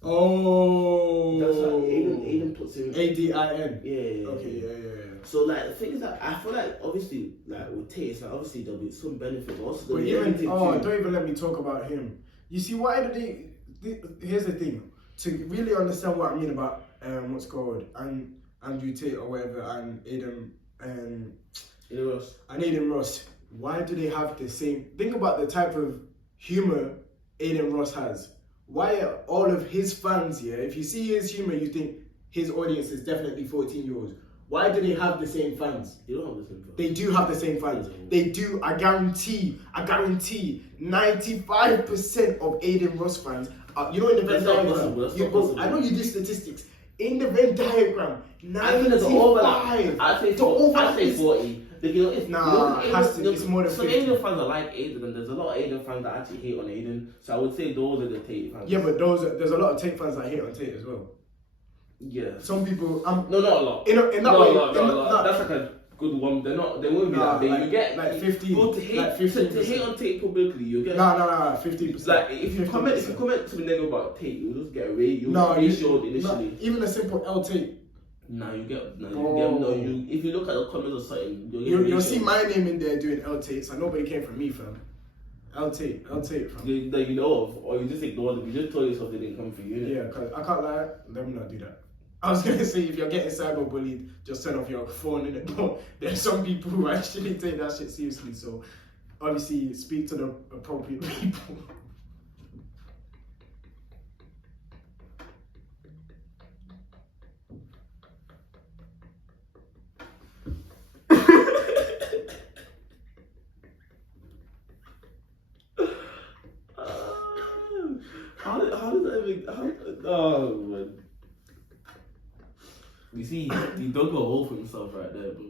Oh. That's how Aiden puts him. ADIN. Yeah. Okay, yeah. So like, the thing is that I feel like, obviously, like with Tate, it's like, obviously there'll be some benefit, but also don't even let me talk about him. You see, here's the thing. To really understand what I mean about what's called Andrew Tate or whatever, and Aiden Ross. Why do they have the same? Think about the type of humor Aiden Ross has. Why are all of his fans, if you see his humor, you think his audience is definitely 14-year-olds. Why do they have the same fans? They don't have the same fans. They do have the same fans. They do. I guarantee 95% of Aiden Ross fans are, you know, in the Venn diagram. I know you do statistics. In the Venn diagram, 95. I'd say 40. Like, you know, it's, it's more than 50. Some Aiden fans are like Aiden, and there's a lot of Aiden fans that actually hate on Aiden. So I would say those are the Tate fans. Yeah, but there's a lot of Tate fans that hate on Tate as well. Yeah. Some people. No, not a lot. In that way, not a lot. That's like a good one. They won't be that big. You get like 15. To hate on Tate publicly, you get 15%. Like if you comment something negative about Tate, you just get ratioed initially. Even a simple L Tate. If you look at the comments or something, you'll see my name in there doing L Tate, so nobody came from me, fam. L Tate, fam. That you know of, or you just ignore them. You just told yourself they didn't come for you. Yeah, because I can't lie, let me not do that. I was gonna say, if you're getting cyberbullied, just turn off your phone in the door. There's some people who actually take that shit seriously, so obviously speak to the appropriate people. How does that even? Oh man! You see, he dug a hole for himself right there, bro.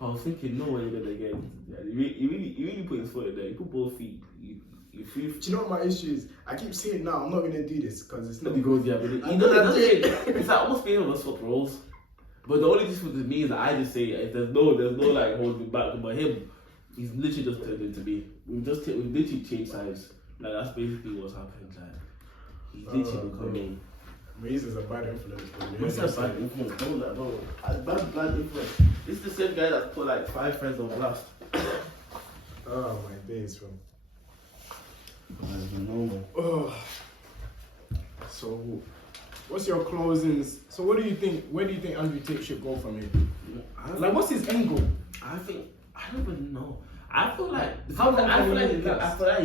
I was thinking, no way you're gonna get. He really put his foot in there. He put both feet. You free. Do you know what my issue is? I keep saying now, I'm not gonna do this because it's not. He goes, yeah, but it's like almost being of a swap roles. But the only difference with me is that I just say if there's no like holding back. But him, he's literally just turned into me. We've literally changed sides. Like that's basically what's happened. Like he's literally becoming. Maze is a bad influence. What's that bad influence? Don't like, bro. Bad influence. This is the same guy that put like 5 friends on blast. Oh my days, bro. Oh. So, what's your closings? So, what do you think? Where do you think Andrew Tate should go from here? Like, what's his end goal? I don't even know. I feel like he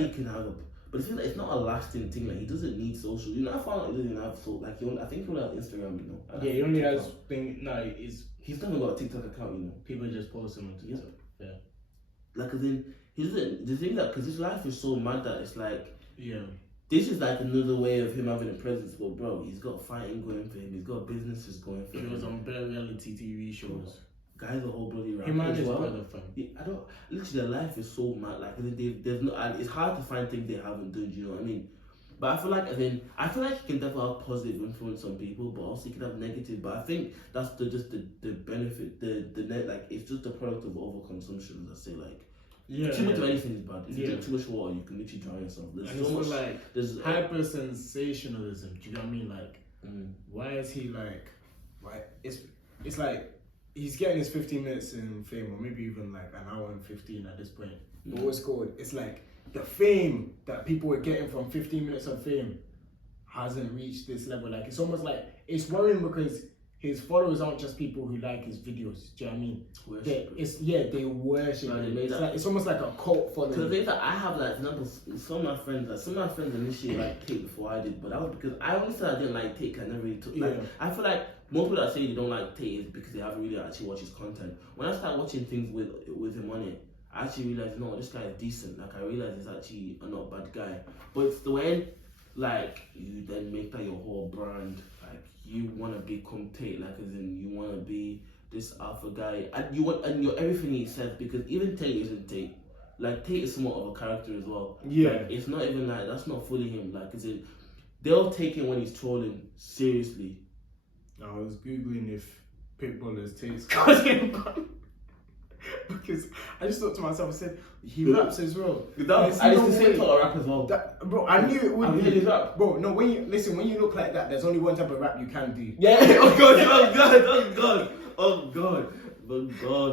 can have a. But it's not a lasting thing. Like he doesn't need social. You know, I found out he doesn't have social. Like I think he only has Instagram. You know. Yeah, he only has thing. No, he's not even got a TikTok account. You know, people just post him on TikTok. Yeah. Like as in, he doesn't. The thing that because his life is so mad that it's like. Yeah. This is like another way of him having a presence. But bro, he's got fighting going for him. He's got businesses going for him. He was on bare reality TV shows. Guys, a whole bloody rap. Him and his brother, fam. I don't. Literally, their life is so mad. Like, there's no. And it's hard to find things they haven't done. Do you know what I mean? But I feel like he can definitely have positive influence on people, but also he can have negative. But I think that's the benefit. The net, like it's just a product of overconsumption. I say like. Too much of anything is bad. If you drink too much water, you can literally drown yourself. There's so much. There's hyper sensationalism. Do you know what I mean? Like, why is he like? Why it's like. He's getting his 15 minutes in fame, or maybe even like an hour and 15 at this point. But what's called? It's like the fame that people were getting from 15 minutes of fame hasn't reached this level. Like it's almost like it's worrying because his followers aren't just people who like his videos. Do you know what I mean? They worship him. It's almost like a cult following. Because I have like some of my friends initially like Tate before I did, but that was because I always said I didn't like Tate. I never really took. Like, I feel like most people that say they don't like Tate is because they haven't really actually watched his content. When I started watching things with him on it, I actually realized no, this guy is decent. Like I realized he's actually a not bad guy. But it's the way like you then make that your whole brand. Like you want to become Tate, like as in you want to be this alpha guy, and you're everything he says, because even Tate isn't Tate. Like Tate is somewhat of a character as well. Yeah, like, it's not even like that's not fully him. Like as in they'll take him when he's trolling seriously. I was googling if Pitbull is Tate's cousin. Because I just thought to myself, I said, he raps as well. I used to say to rap as well. Bro, I knew it would be. Rap. Bro, no, when you look like that, there's only one type of rap you can do. Yeah, oh god,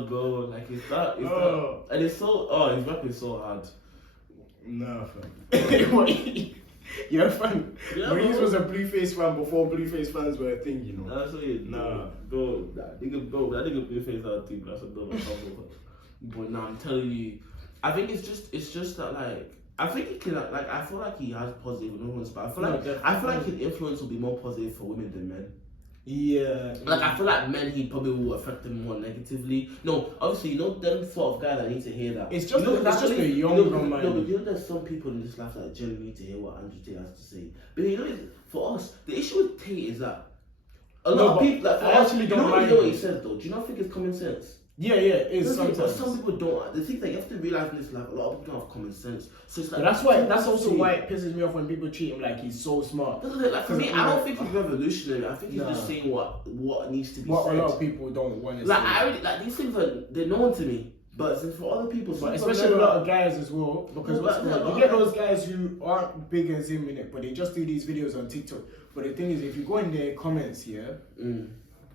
bro. Like, it's that. And it's so, his rap is so hard. Nah, fam. Yeah, fam. Maurice was a Blueface fan before Blueface fans were a thing, you know. That's what it. Nah, bro. That nigga Blueface are a thing. That's a double combo. But now I'm telling you, I think it's just that like I think he can like I feel like he has positive influence, but I feel like his influence will be more positive for women than men. Yeah. Like, I feel like men, he probably will affect them more negatively. No, obviously, them sort of guys that need to hear that. It's just that's just really- a young man. No, but there's some people in this life that genuinely need to hear what Andrew Tate has to say. But for us, the issue with Tate is that a lot of people, like, for I us, actually you don't know mind what he it. said though? Do you not think it's common sense? Yeah, it is But sometimes. some people don't. The thing that you have to realize in this life, a lot of people don't have common sense. So it's like, But that's also why it pisses me off when people treat him like he's so smart. Like, for me, I don't think he's revolutionary. I think he's just saying what needs to be What said. a lot of people don't want to Like, say. I already, like, these things they're known to me, but for other people, But especially a lot of guys as well, because No, you get those guys who aren't big as him in it, but they just do these videos on TikTok. But the thing is, if you go in their comments here,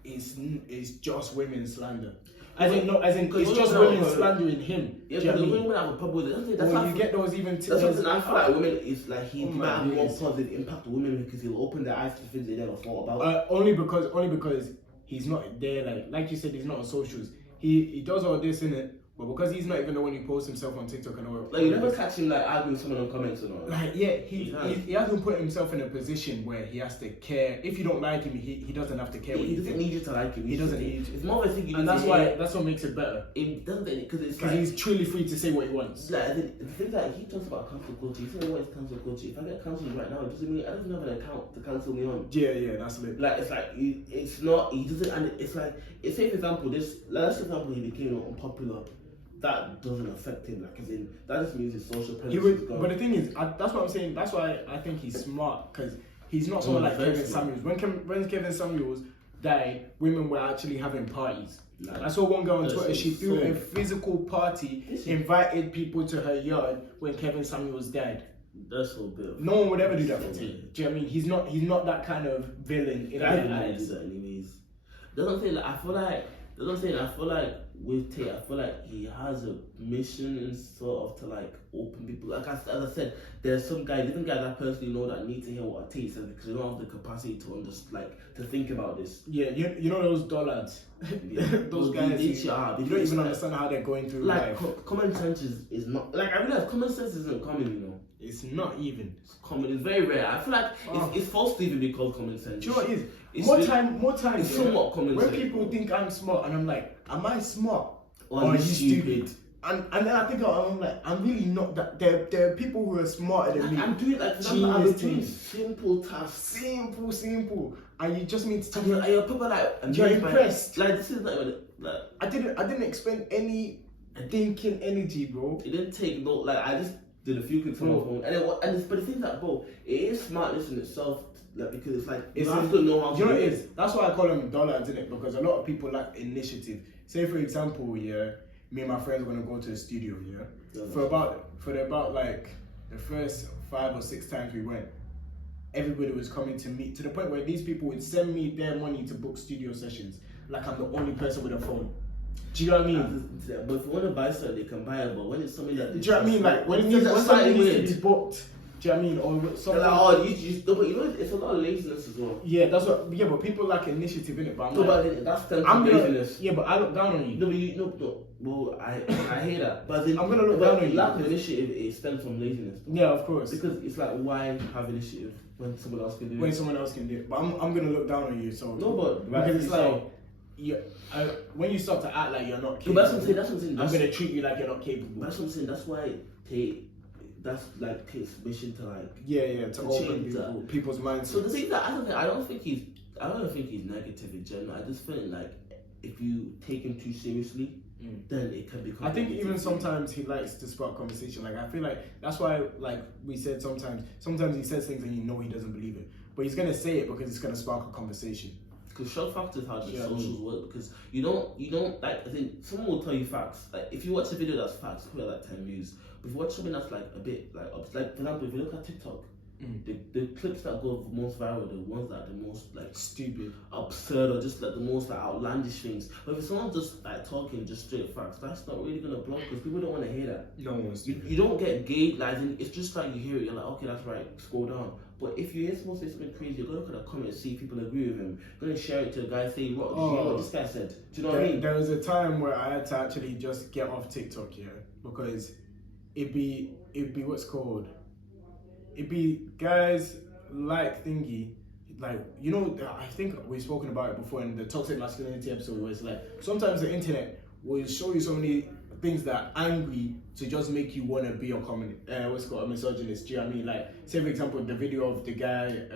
it's just women slander. It's just women slandering him. Yeah, do you know because what I mean? women have a problem with it. That's Or why you get those even. that's something I feel like women is like he Oh my might have more days. positive impact on women because he'll open their eyes to things they never thought about. Only because he's not there. Like you said, he's not on socials. He does all this in it, but because he's not even the one who posts himself on TikTok and all. Like, you never catch him like arguing with someone on comments or not. Like, yeah, he hasn't put himself in a position where he has to care. If you don't like him, he doesn't have to care. He doesn't need you to like him. He doesn't need. It's more of a thing you And need that's to why. hear. That's what makes it better. It doesn't, because it's Because like he's truly free to say what he wants. like the thing that he talks about cancel culture. He said, "What is cancel culture? If I get cancelled right now, it doesn't mean I don't have an account to cancel me on." Yeah, that's lit. Like, it's like it's not. He doesn't, and it's like, say for example, this last example, he became unpopular. That doesn't affect him. Like, as in, that just means his social presence is gone. But the thing is, that's what I'm saying. That's why I think he's smart, because he's not someone like Kevin Samuels. When Kevin Samuels died, women were actually having parties. Like, I saw one girl on Twitter. She threw a physical party, invited people to her yard when Kevin Samuels died. That's a bit. No one would ever do that for Tate. Do you know what I mean? He's not that kind of villain in I real do life. that anyways. That's what I'm saying. I feel like with Tate, I feel like he has a mission and sort of to like open people. Like, as I said, there's some different guys I personally know that need to hear what Tate says because they don't have the capacity to understand, to think about this. Yeah, you know those dollars. Yeah. Those guys. You don't even understand how they're going through life. Common sense is not like, I realize common sense isn't common, you know. It's not even. It's common. It's very rare. I feel like it's false to even be called common sense. Do you know what it is? It's More time. It's somewhat common when sense. people think I'm smart, and I'm like, am I smart Or are you stupid? And then I think I'm like, I'm really not that. There are people who are smarter than me. I'm doing like I'm doing simple tasks. Simple. And you just need to. And you're probably like, You're impressed. Like, this is like I didn't expend any thinking energy, bro. it didn't take no, like, I just did a few clicks on my phone, but the thing that, bro, it is smartness in itself, like, because it's like you have to know how to you know do what it it. is? That's why I call them dollards, isn't it? Because a lot of people lack initiative. Say for example, yeah, me and my friends are gonna go to the studio, yeah. For about like the first 5 or 6 times we went, everybody was coming to me to the point where these people would send me their money to book studio sessions. Like I'm the only person with a phone. Do you know what I mean? But if you want to buy something, they can buy it. But when it's something that Do you know what I mean? Like when something needs to be booked. Do you know what I mean? Or something. Like, oh, no, but you know, it's a lot of laziness as well. Yeah, that's what. Yeah, but people lack initiative in it. But I'm No, like, but that's laziness. yeah, but I look down on you. No. Well, I hear that, but then I'm gonna look down on you. Lack of initiative, it stems from laziness. Yeah, of course. Because it's like, why have initiative when someone else can do it? When someone else can do it, but I'm gonna look down on you. So No, but because it's like, when you start to act like you're not capable, that's what I'm saying. I'm gonna treat you like you're not capable. That's what I'm saying. That's why that's like Tate's mission to like to open change people's minds. So the thing that I don't think he's negative in general. I just feel like if you take him too seriously, then it can become. I think even sometimes he likes to spark conversation. Like I feel like that's why, like we said, sometimes he says things and you know he doesn't believe it, but he's gonna say it because it's gonna spark a conversation. Because shock factor is how the socials work. Because you don't like. I think someone will tell you facts. Like if you watch a video that's facts, it's probably like 10 views. But if you watch something that's like a bit like for example, if you look at TikTok, the clips that go most viral, the ones that are the most like stupid, absurd, or just like the most like outlandish things. But if someone's just like talking just straight facts, that's not really gonna block because people don't want to hear that. No one's. You don't get gay. Like it's just like you hear it, you're like, okay, that's right. Scroll down. But if you hear someone say something crazy, you're gonna look at the comments, see if people agree with him. You're gonna share it to a guy, say, what? Did you hear what this guy said? Do you know what I mean? There was a time where I had to actually just get off TikTok, because it'd be what's called. It'd be guys like thingy, like, you know, I think we've spoken about it before in the toxic masculinity episode, where it's like sometimes the internet will show you so many things that are angry to just make you want to be a misogynist. Do you know what I mean? Like, say for example, the video of the guy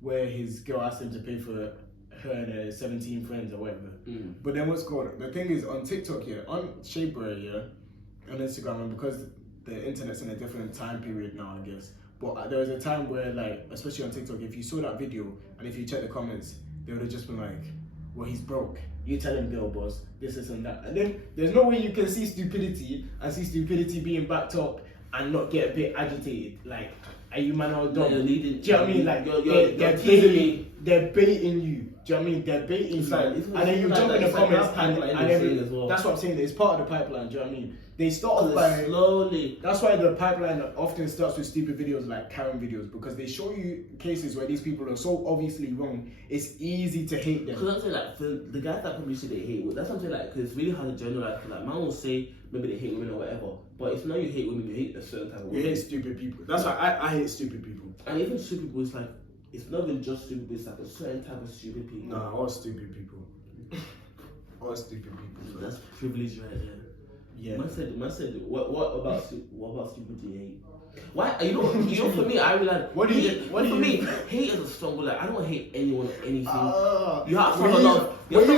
where his girl asked him to pay for her and her 17 friends or whatever. But then the thing is, on TikTok here, on Shapewear, on Instagram, and because the internet's in a different time period now, I guess. But there was a time where, like, especially on TikTok, if you saw that video and if you check the comments, they would have just been like, well, he's broke. You tell him, girl boss, this and that. And then there's no way you can see stupidity being backed up and not get a bit agitated. Like, are you man or dumb? Do you know what I mean? Like, they're baiting you. Do you know what I mean? They're baiting you. And then you jump in the comments and everything. Well. That's what I'm saying. It's part of the pipeline. Do you know what I mean? They start off by slowly. That's why the pipeline often starts with stupid videos like Karen videos, because they show you cases where these people are so obviously wrong. It's easy to hate them. Because I'm saying, like, the guys that probably say they hate, that's what I'm saying, like, because it's really hard to generalize. Like, man will say maybe they hate women or whatever, but it's not you hate women, you hate a certain type of women. You hate stupid people. That's why I hate stupid people. And even stupid people, it's like, it's not even just stupid people, it's like a certain type of stupid people. Nah, all stupid people. All stupid people. That's privilege right there. Yeah. Man said, what about stupid do you hate? Why? You know, for me, I realize. For me, hate is a strong word. Like, I don't hate anyone or anything. You have to have a lot of. You have to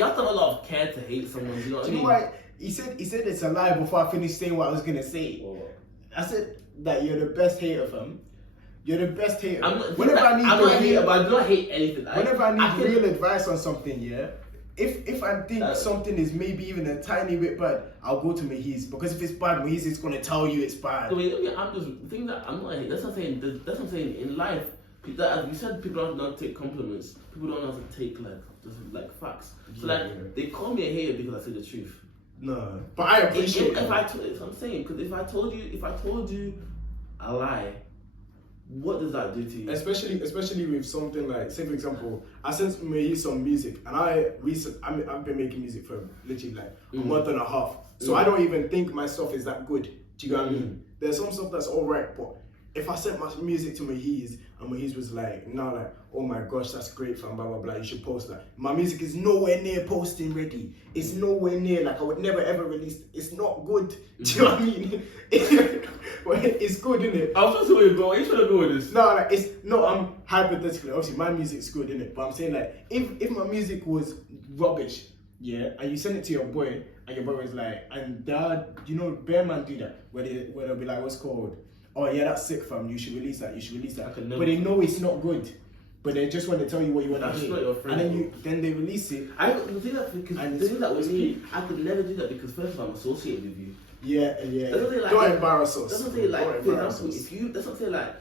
have a lot of care to hate someone. You know what I mean? Why? He said it's a lie before I finished saying what I was gonna say. Oh. I said that you're the best hater, fam. You're the best hater. I'm not a hater, but I do not hate anything. Whenever I need real advice on something, yeah. If I think something is maybe even a tiny bit bad, I'll go to Mahiz, because if it's bad, Mahiz is gonna tell you it's bad. I'm just thinking that I'm not. That's what I'm saying. That's what I'm saying. In life, as you said, people don't know how to take compliments. People don't know how to take like facts. So they call me a hater because I say the truth. No, but I appreciate it. I'm saying, because if I told you a lie, what does that do to you? Especially with something like, say for example, I sent me some music, and I've been making music for literally like a month and a half, so I don't even think my stuff is that good. Do you know what I mean? There's some stuff that's alright, but if I sent my music to Mahiz and Mahiz was like, no, like, oh my gosh, that's great, fam, blah blah blah, you should post that. My music is nowhere near posting ready. It's nowhere near, like, I would never ever release. It's not good. Do you know what I mean? It's good, innit? I was supposed to wait, bro. Are you trying to go with this? No, like, I'm hypothetically, obviously my music's good, innit? But I'm saying, like, if my music was rubbish, yeah, and you send it to your boy, and your boy was like, and dad, you know, Bear Man do that, where they'll be like, what's called? Oh yeah, that's sick, fam. You should release that. But they know it's not good. But they just want to tell you what you want to hear. Not your friend. And then they release it. I don't think that because the thing that with me, I could never do that because first of all, I'm associated with you. Yeah. Like, don't embarrass us. That's what I'm saying. Like, for example, that's what I'm saying. Like,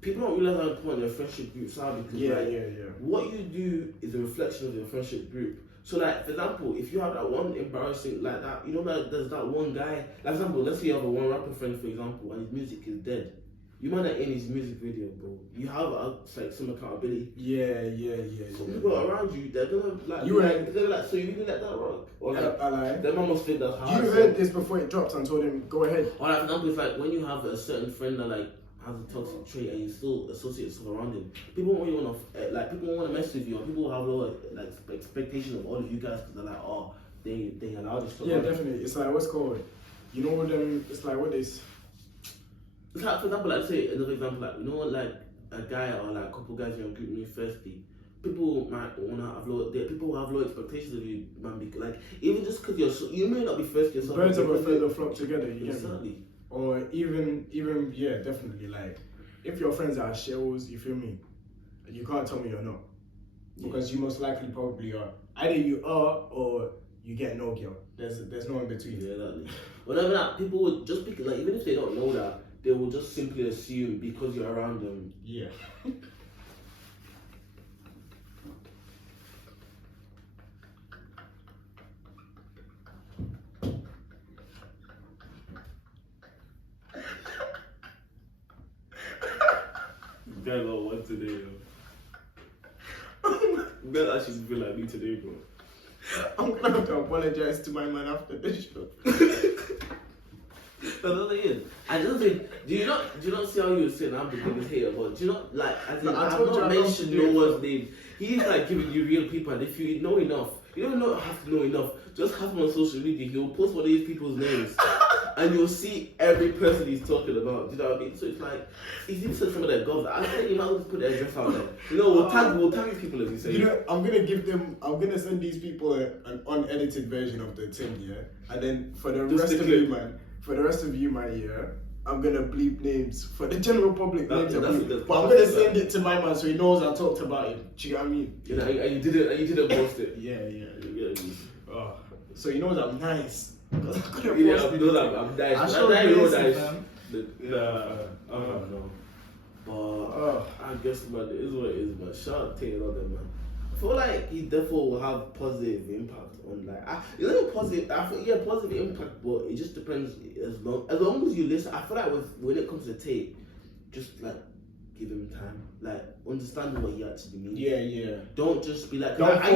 people don't realize how important their friendship groups are because what you do is a reflection of your friendship group. So, like, for example, if you have that one embarrassing, like that, you know, that there's that one guy, like, for example, let's say you have a one rapper friend, for example, and his music is dead. You might not in his music video, bro. You have like some accountability. Yeah. So people around you, they're gonna like. They're like, so you really let that rock? Or like, they must think that's hard. You heard this before it dropped and told him, go ahead. Or like, for example, it's like when you have a certain friend that like has a toxic trait and you still associate yourself around him. People won't want to like. People want to mess with you, and people have lower like expectation of all of you guys because they're like, oh, they allow this stuff. Yeah, definitely. It's like what's called. You know what them? It's like what is. It's like, for example, like say another example, like, you know, like a guy or like a couple guys in your group university, people might want to have low expectations of you, man. Because like even just because you may not be first yourself. Birds of a feather flock together. You get certainly. Me? Or even yeah, definitely. Like if your friends are shells, you feel me? You can't tell me you're not, because you most likely probably are. Either you are or you get no girl. There's no in between. Yeah, exactly. Whenever that, people would just because like even if they don't know that. They will just simply assume because you're around them. Yeah. Got a lot one today, yo. Better actually be like me today, bro. I'm gonna have to apologize to my man after this show. what it is. I don't think. Do you not see how you were saying I'm the biggest hater? But do you not like? I think I I've told you not I don't mentioned do no it. one's name. He's like giving you real people, and if you know enough, you don't have to know enough. Just have him on social media. He'll post one of these people's names, and you'll see every person he's talking about. Do you know what I mean? So it's like, he's even said some of their govs. I think you might just put their address out there. You know, we'll tag these people as you say. You know, I'm gonna send these people an unedited version of the thing, yeah. And then for the rest of you, man, yeah, I'm gonna bleep names for the general public. But I'm gonna send it to my man so he knows I talked about it. Do you know what I mean? You know, and you didn't post it. Yeah. So he knows I'm nice. Yeah, you know I'm nice. I showed you this, fam. I don't know. But I guess, man, it is what it is, man. Shout out Tate on them, man. I feel like he definitely will have positive impact on, like, positive impact, but it just depends. As long as you listen, I feel like when it comes to Tate, just like give him time, like understand what he actually means. Yeah. Don't just be like. Don't I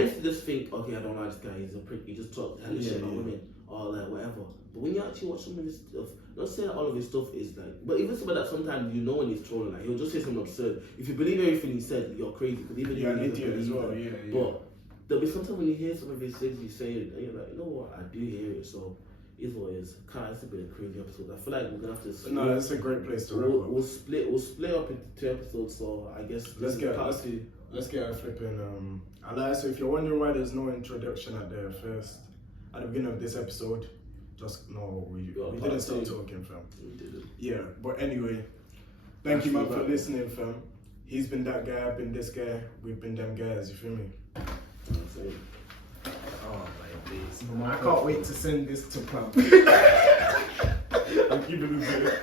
used to just think, okay, I don't like this guy. He's a prick. He just talks hella shit about women or like whatever. But when you actually watch some of his stuff, not saying that all of his stuff is like, but even some of that sometimes you know when he's trolling, like he'll just say something absurd. If you believe everything he said, you're crazy. Because even you're an idiot as well. Yeah. But there'll be sometimes when you hear some of his things he's saying, and you're like, you know what, I do hear it. So is what it is. It's a bit of a crazy episode. I feel like we're gonna have to. Split. No, that's a great place to wrap up. We'll split up into 2 episodes. So I guess let's get a flipping. So if you're wondering why there's no introduction at the beginning of this episode, just know we didn't start talking, fam. We didn't. Yeah, but anyway, thank you, man, for listening, fam. He's been that guy, I've been this guy, we've been them guys. You feel me? Oh my days! I can't wait to send this to Pam. I'm keeping it.